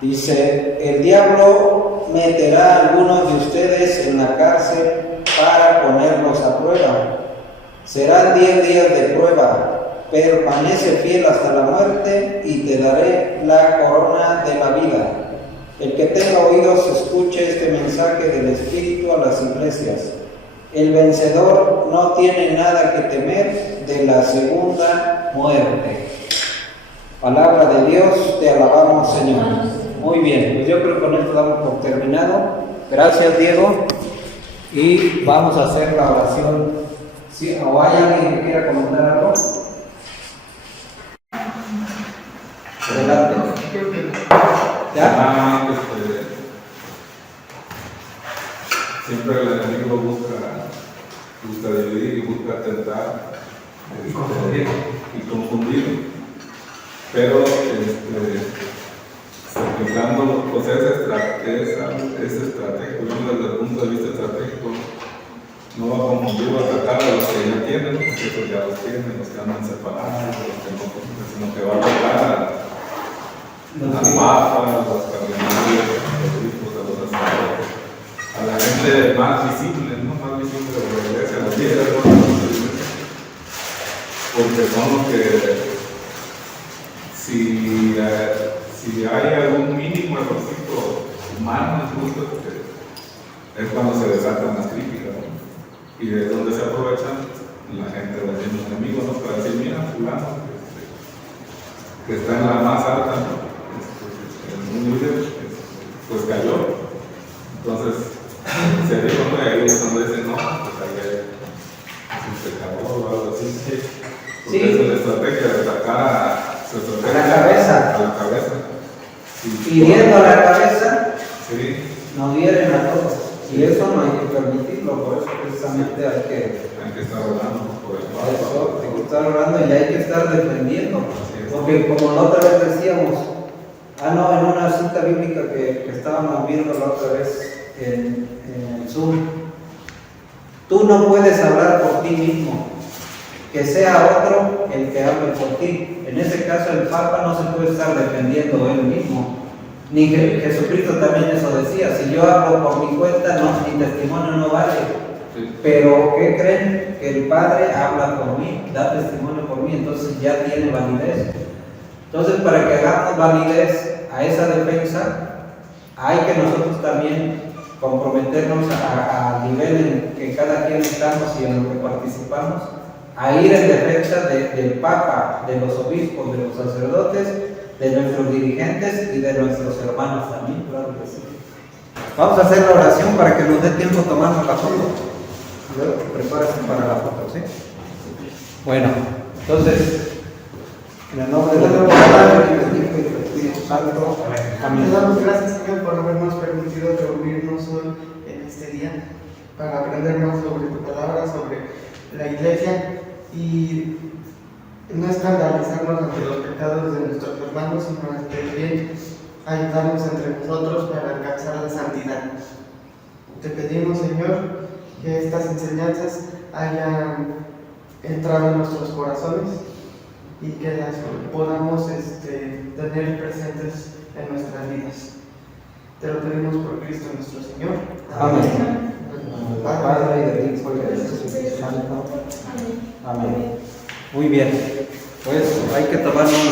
Dice: el diablo meterá a algunos de ustedes en la cárcel para ponerlos a prueba. Serán 10 días de prueba. Permanece fiel hasta la muerte y te daré la corona de la vida. El que tenga oídos escuche este mensaje del Espíritu a las iglesias. El vencedor no tiene nada que temer de la segunda muerte. Palabra de Dios, te alabamos, Señor. Muy bien, pues yo creo que con esto damos por terminado. Gracias, Diego. Y vamos a hacer la oración. ¿Sí? ¿O hay alguien que quiera comentar algo? Adelante. ¿Ya? Siempre el enemigo busca dividir y busca tentar y confundir. Pero aplicando pues esa estrategia, desde el punto de vista estratégico, no va a confundir, va a tratar a los que ya tienen, porque esos ya los tienen, los que andan separados, los que no, sino que va a tratar a las papas, a los cardenales, a los obispos, a los sacerdotes, a la gente más visible, ¿no? Más visible de la iglesia, a los líderes de la iglesia, porque son los que, si hay algún mínimo errorcito humano, es cuando se desatan las críticas, ¿no? Y de donde se aprovechan la gente del mismo enemigo, ¿no? Para decir: mira, fulano, que está en la más alta, ¿no? Un líder, pues cayó. Entonces, se dijo, ¿no? Y ahí es cuando dicen: no, pues ahí es un pecador o algo así. Porque sí. Es la estrategia de atacar a la cabeza. A la cabeza. Sí. Hiriendo a la cabeza, sí. Nos hieren a todos. Y eso no hay que permitirlo, por eso precisamente hay que estar orando por eso. Hay que estar orando y hay que estar defendiendo. Porque como la otra vez decíamos, en una cita bíblica que estábamos viendo la otra vez en el Zoom, tú no puedes hablar por ti mismo, que sea otro el que hable por ti. En ese caso el Papa no se puede estar defendiendo él mismo. Ni Jesucristo también eso decía: si yo hablo por mi cuenta, mi testimonio no vale. Sí. Pero ¿qué creen? Que el Padre habla por mí, da testimonio por mí, entonces ya tiene validez. Entonces, para que hagamos validez a esa defensa, hay que nosotros también comprometernos al nivel en que cada quien estamos y en lo que participamos, a ir en defensa del Papa, de los obispos, de los sacerdotes, de nuestros dirigentes y de nuestros hermanos también, claro que sí. Vamos a hacer la oración para que nos dé tiempo tomarnos la foto. Luego prepárate para la foto, ¿sí? Bueno, entonces, en el nombre del Padre, y del Hijo y del Espíritu Santo. Amén. Le damos gracias, Señor, por habernos permitido reunirnos hoy en este día para aprender más sobre tu palabra, sobre la iglesia y no escandalizarnos ante los pecados de nuestros hermanos, sino bien ayudarnos entre nosotros para alcanzar la santidad. Te pedimos, Señor, que estas enseñanzas hayan entrado en nuestros corazones y que las podamos tener presentes en nuestras vidas. Te lo pedimos por Cristo nuestro Señor. Amén. Padre, y del Hijo y del Espíritu Santo. Amén. Muy bien. Pues hay que tomarnos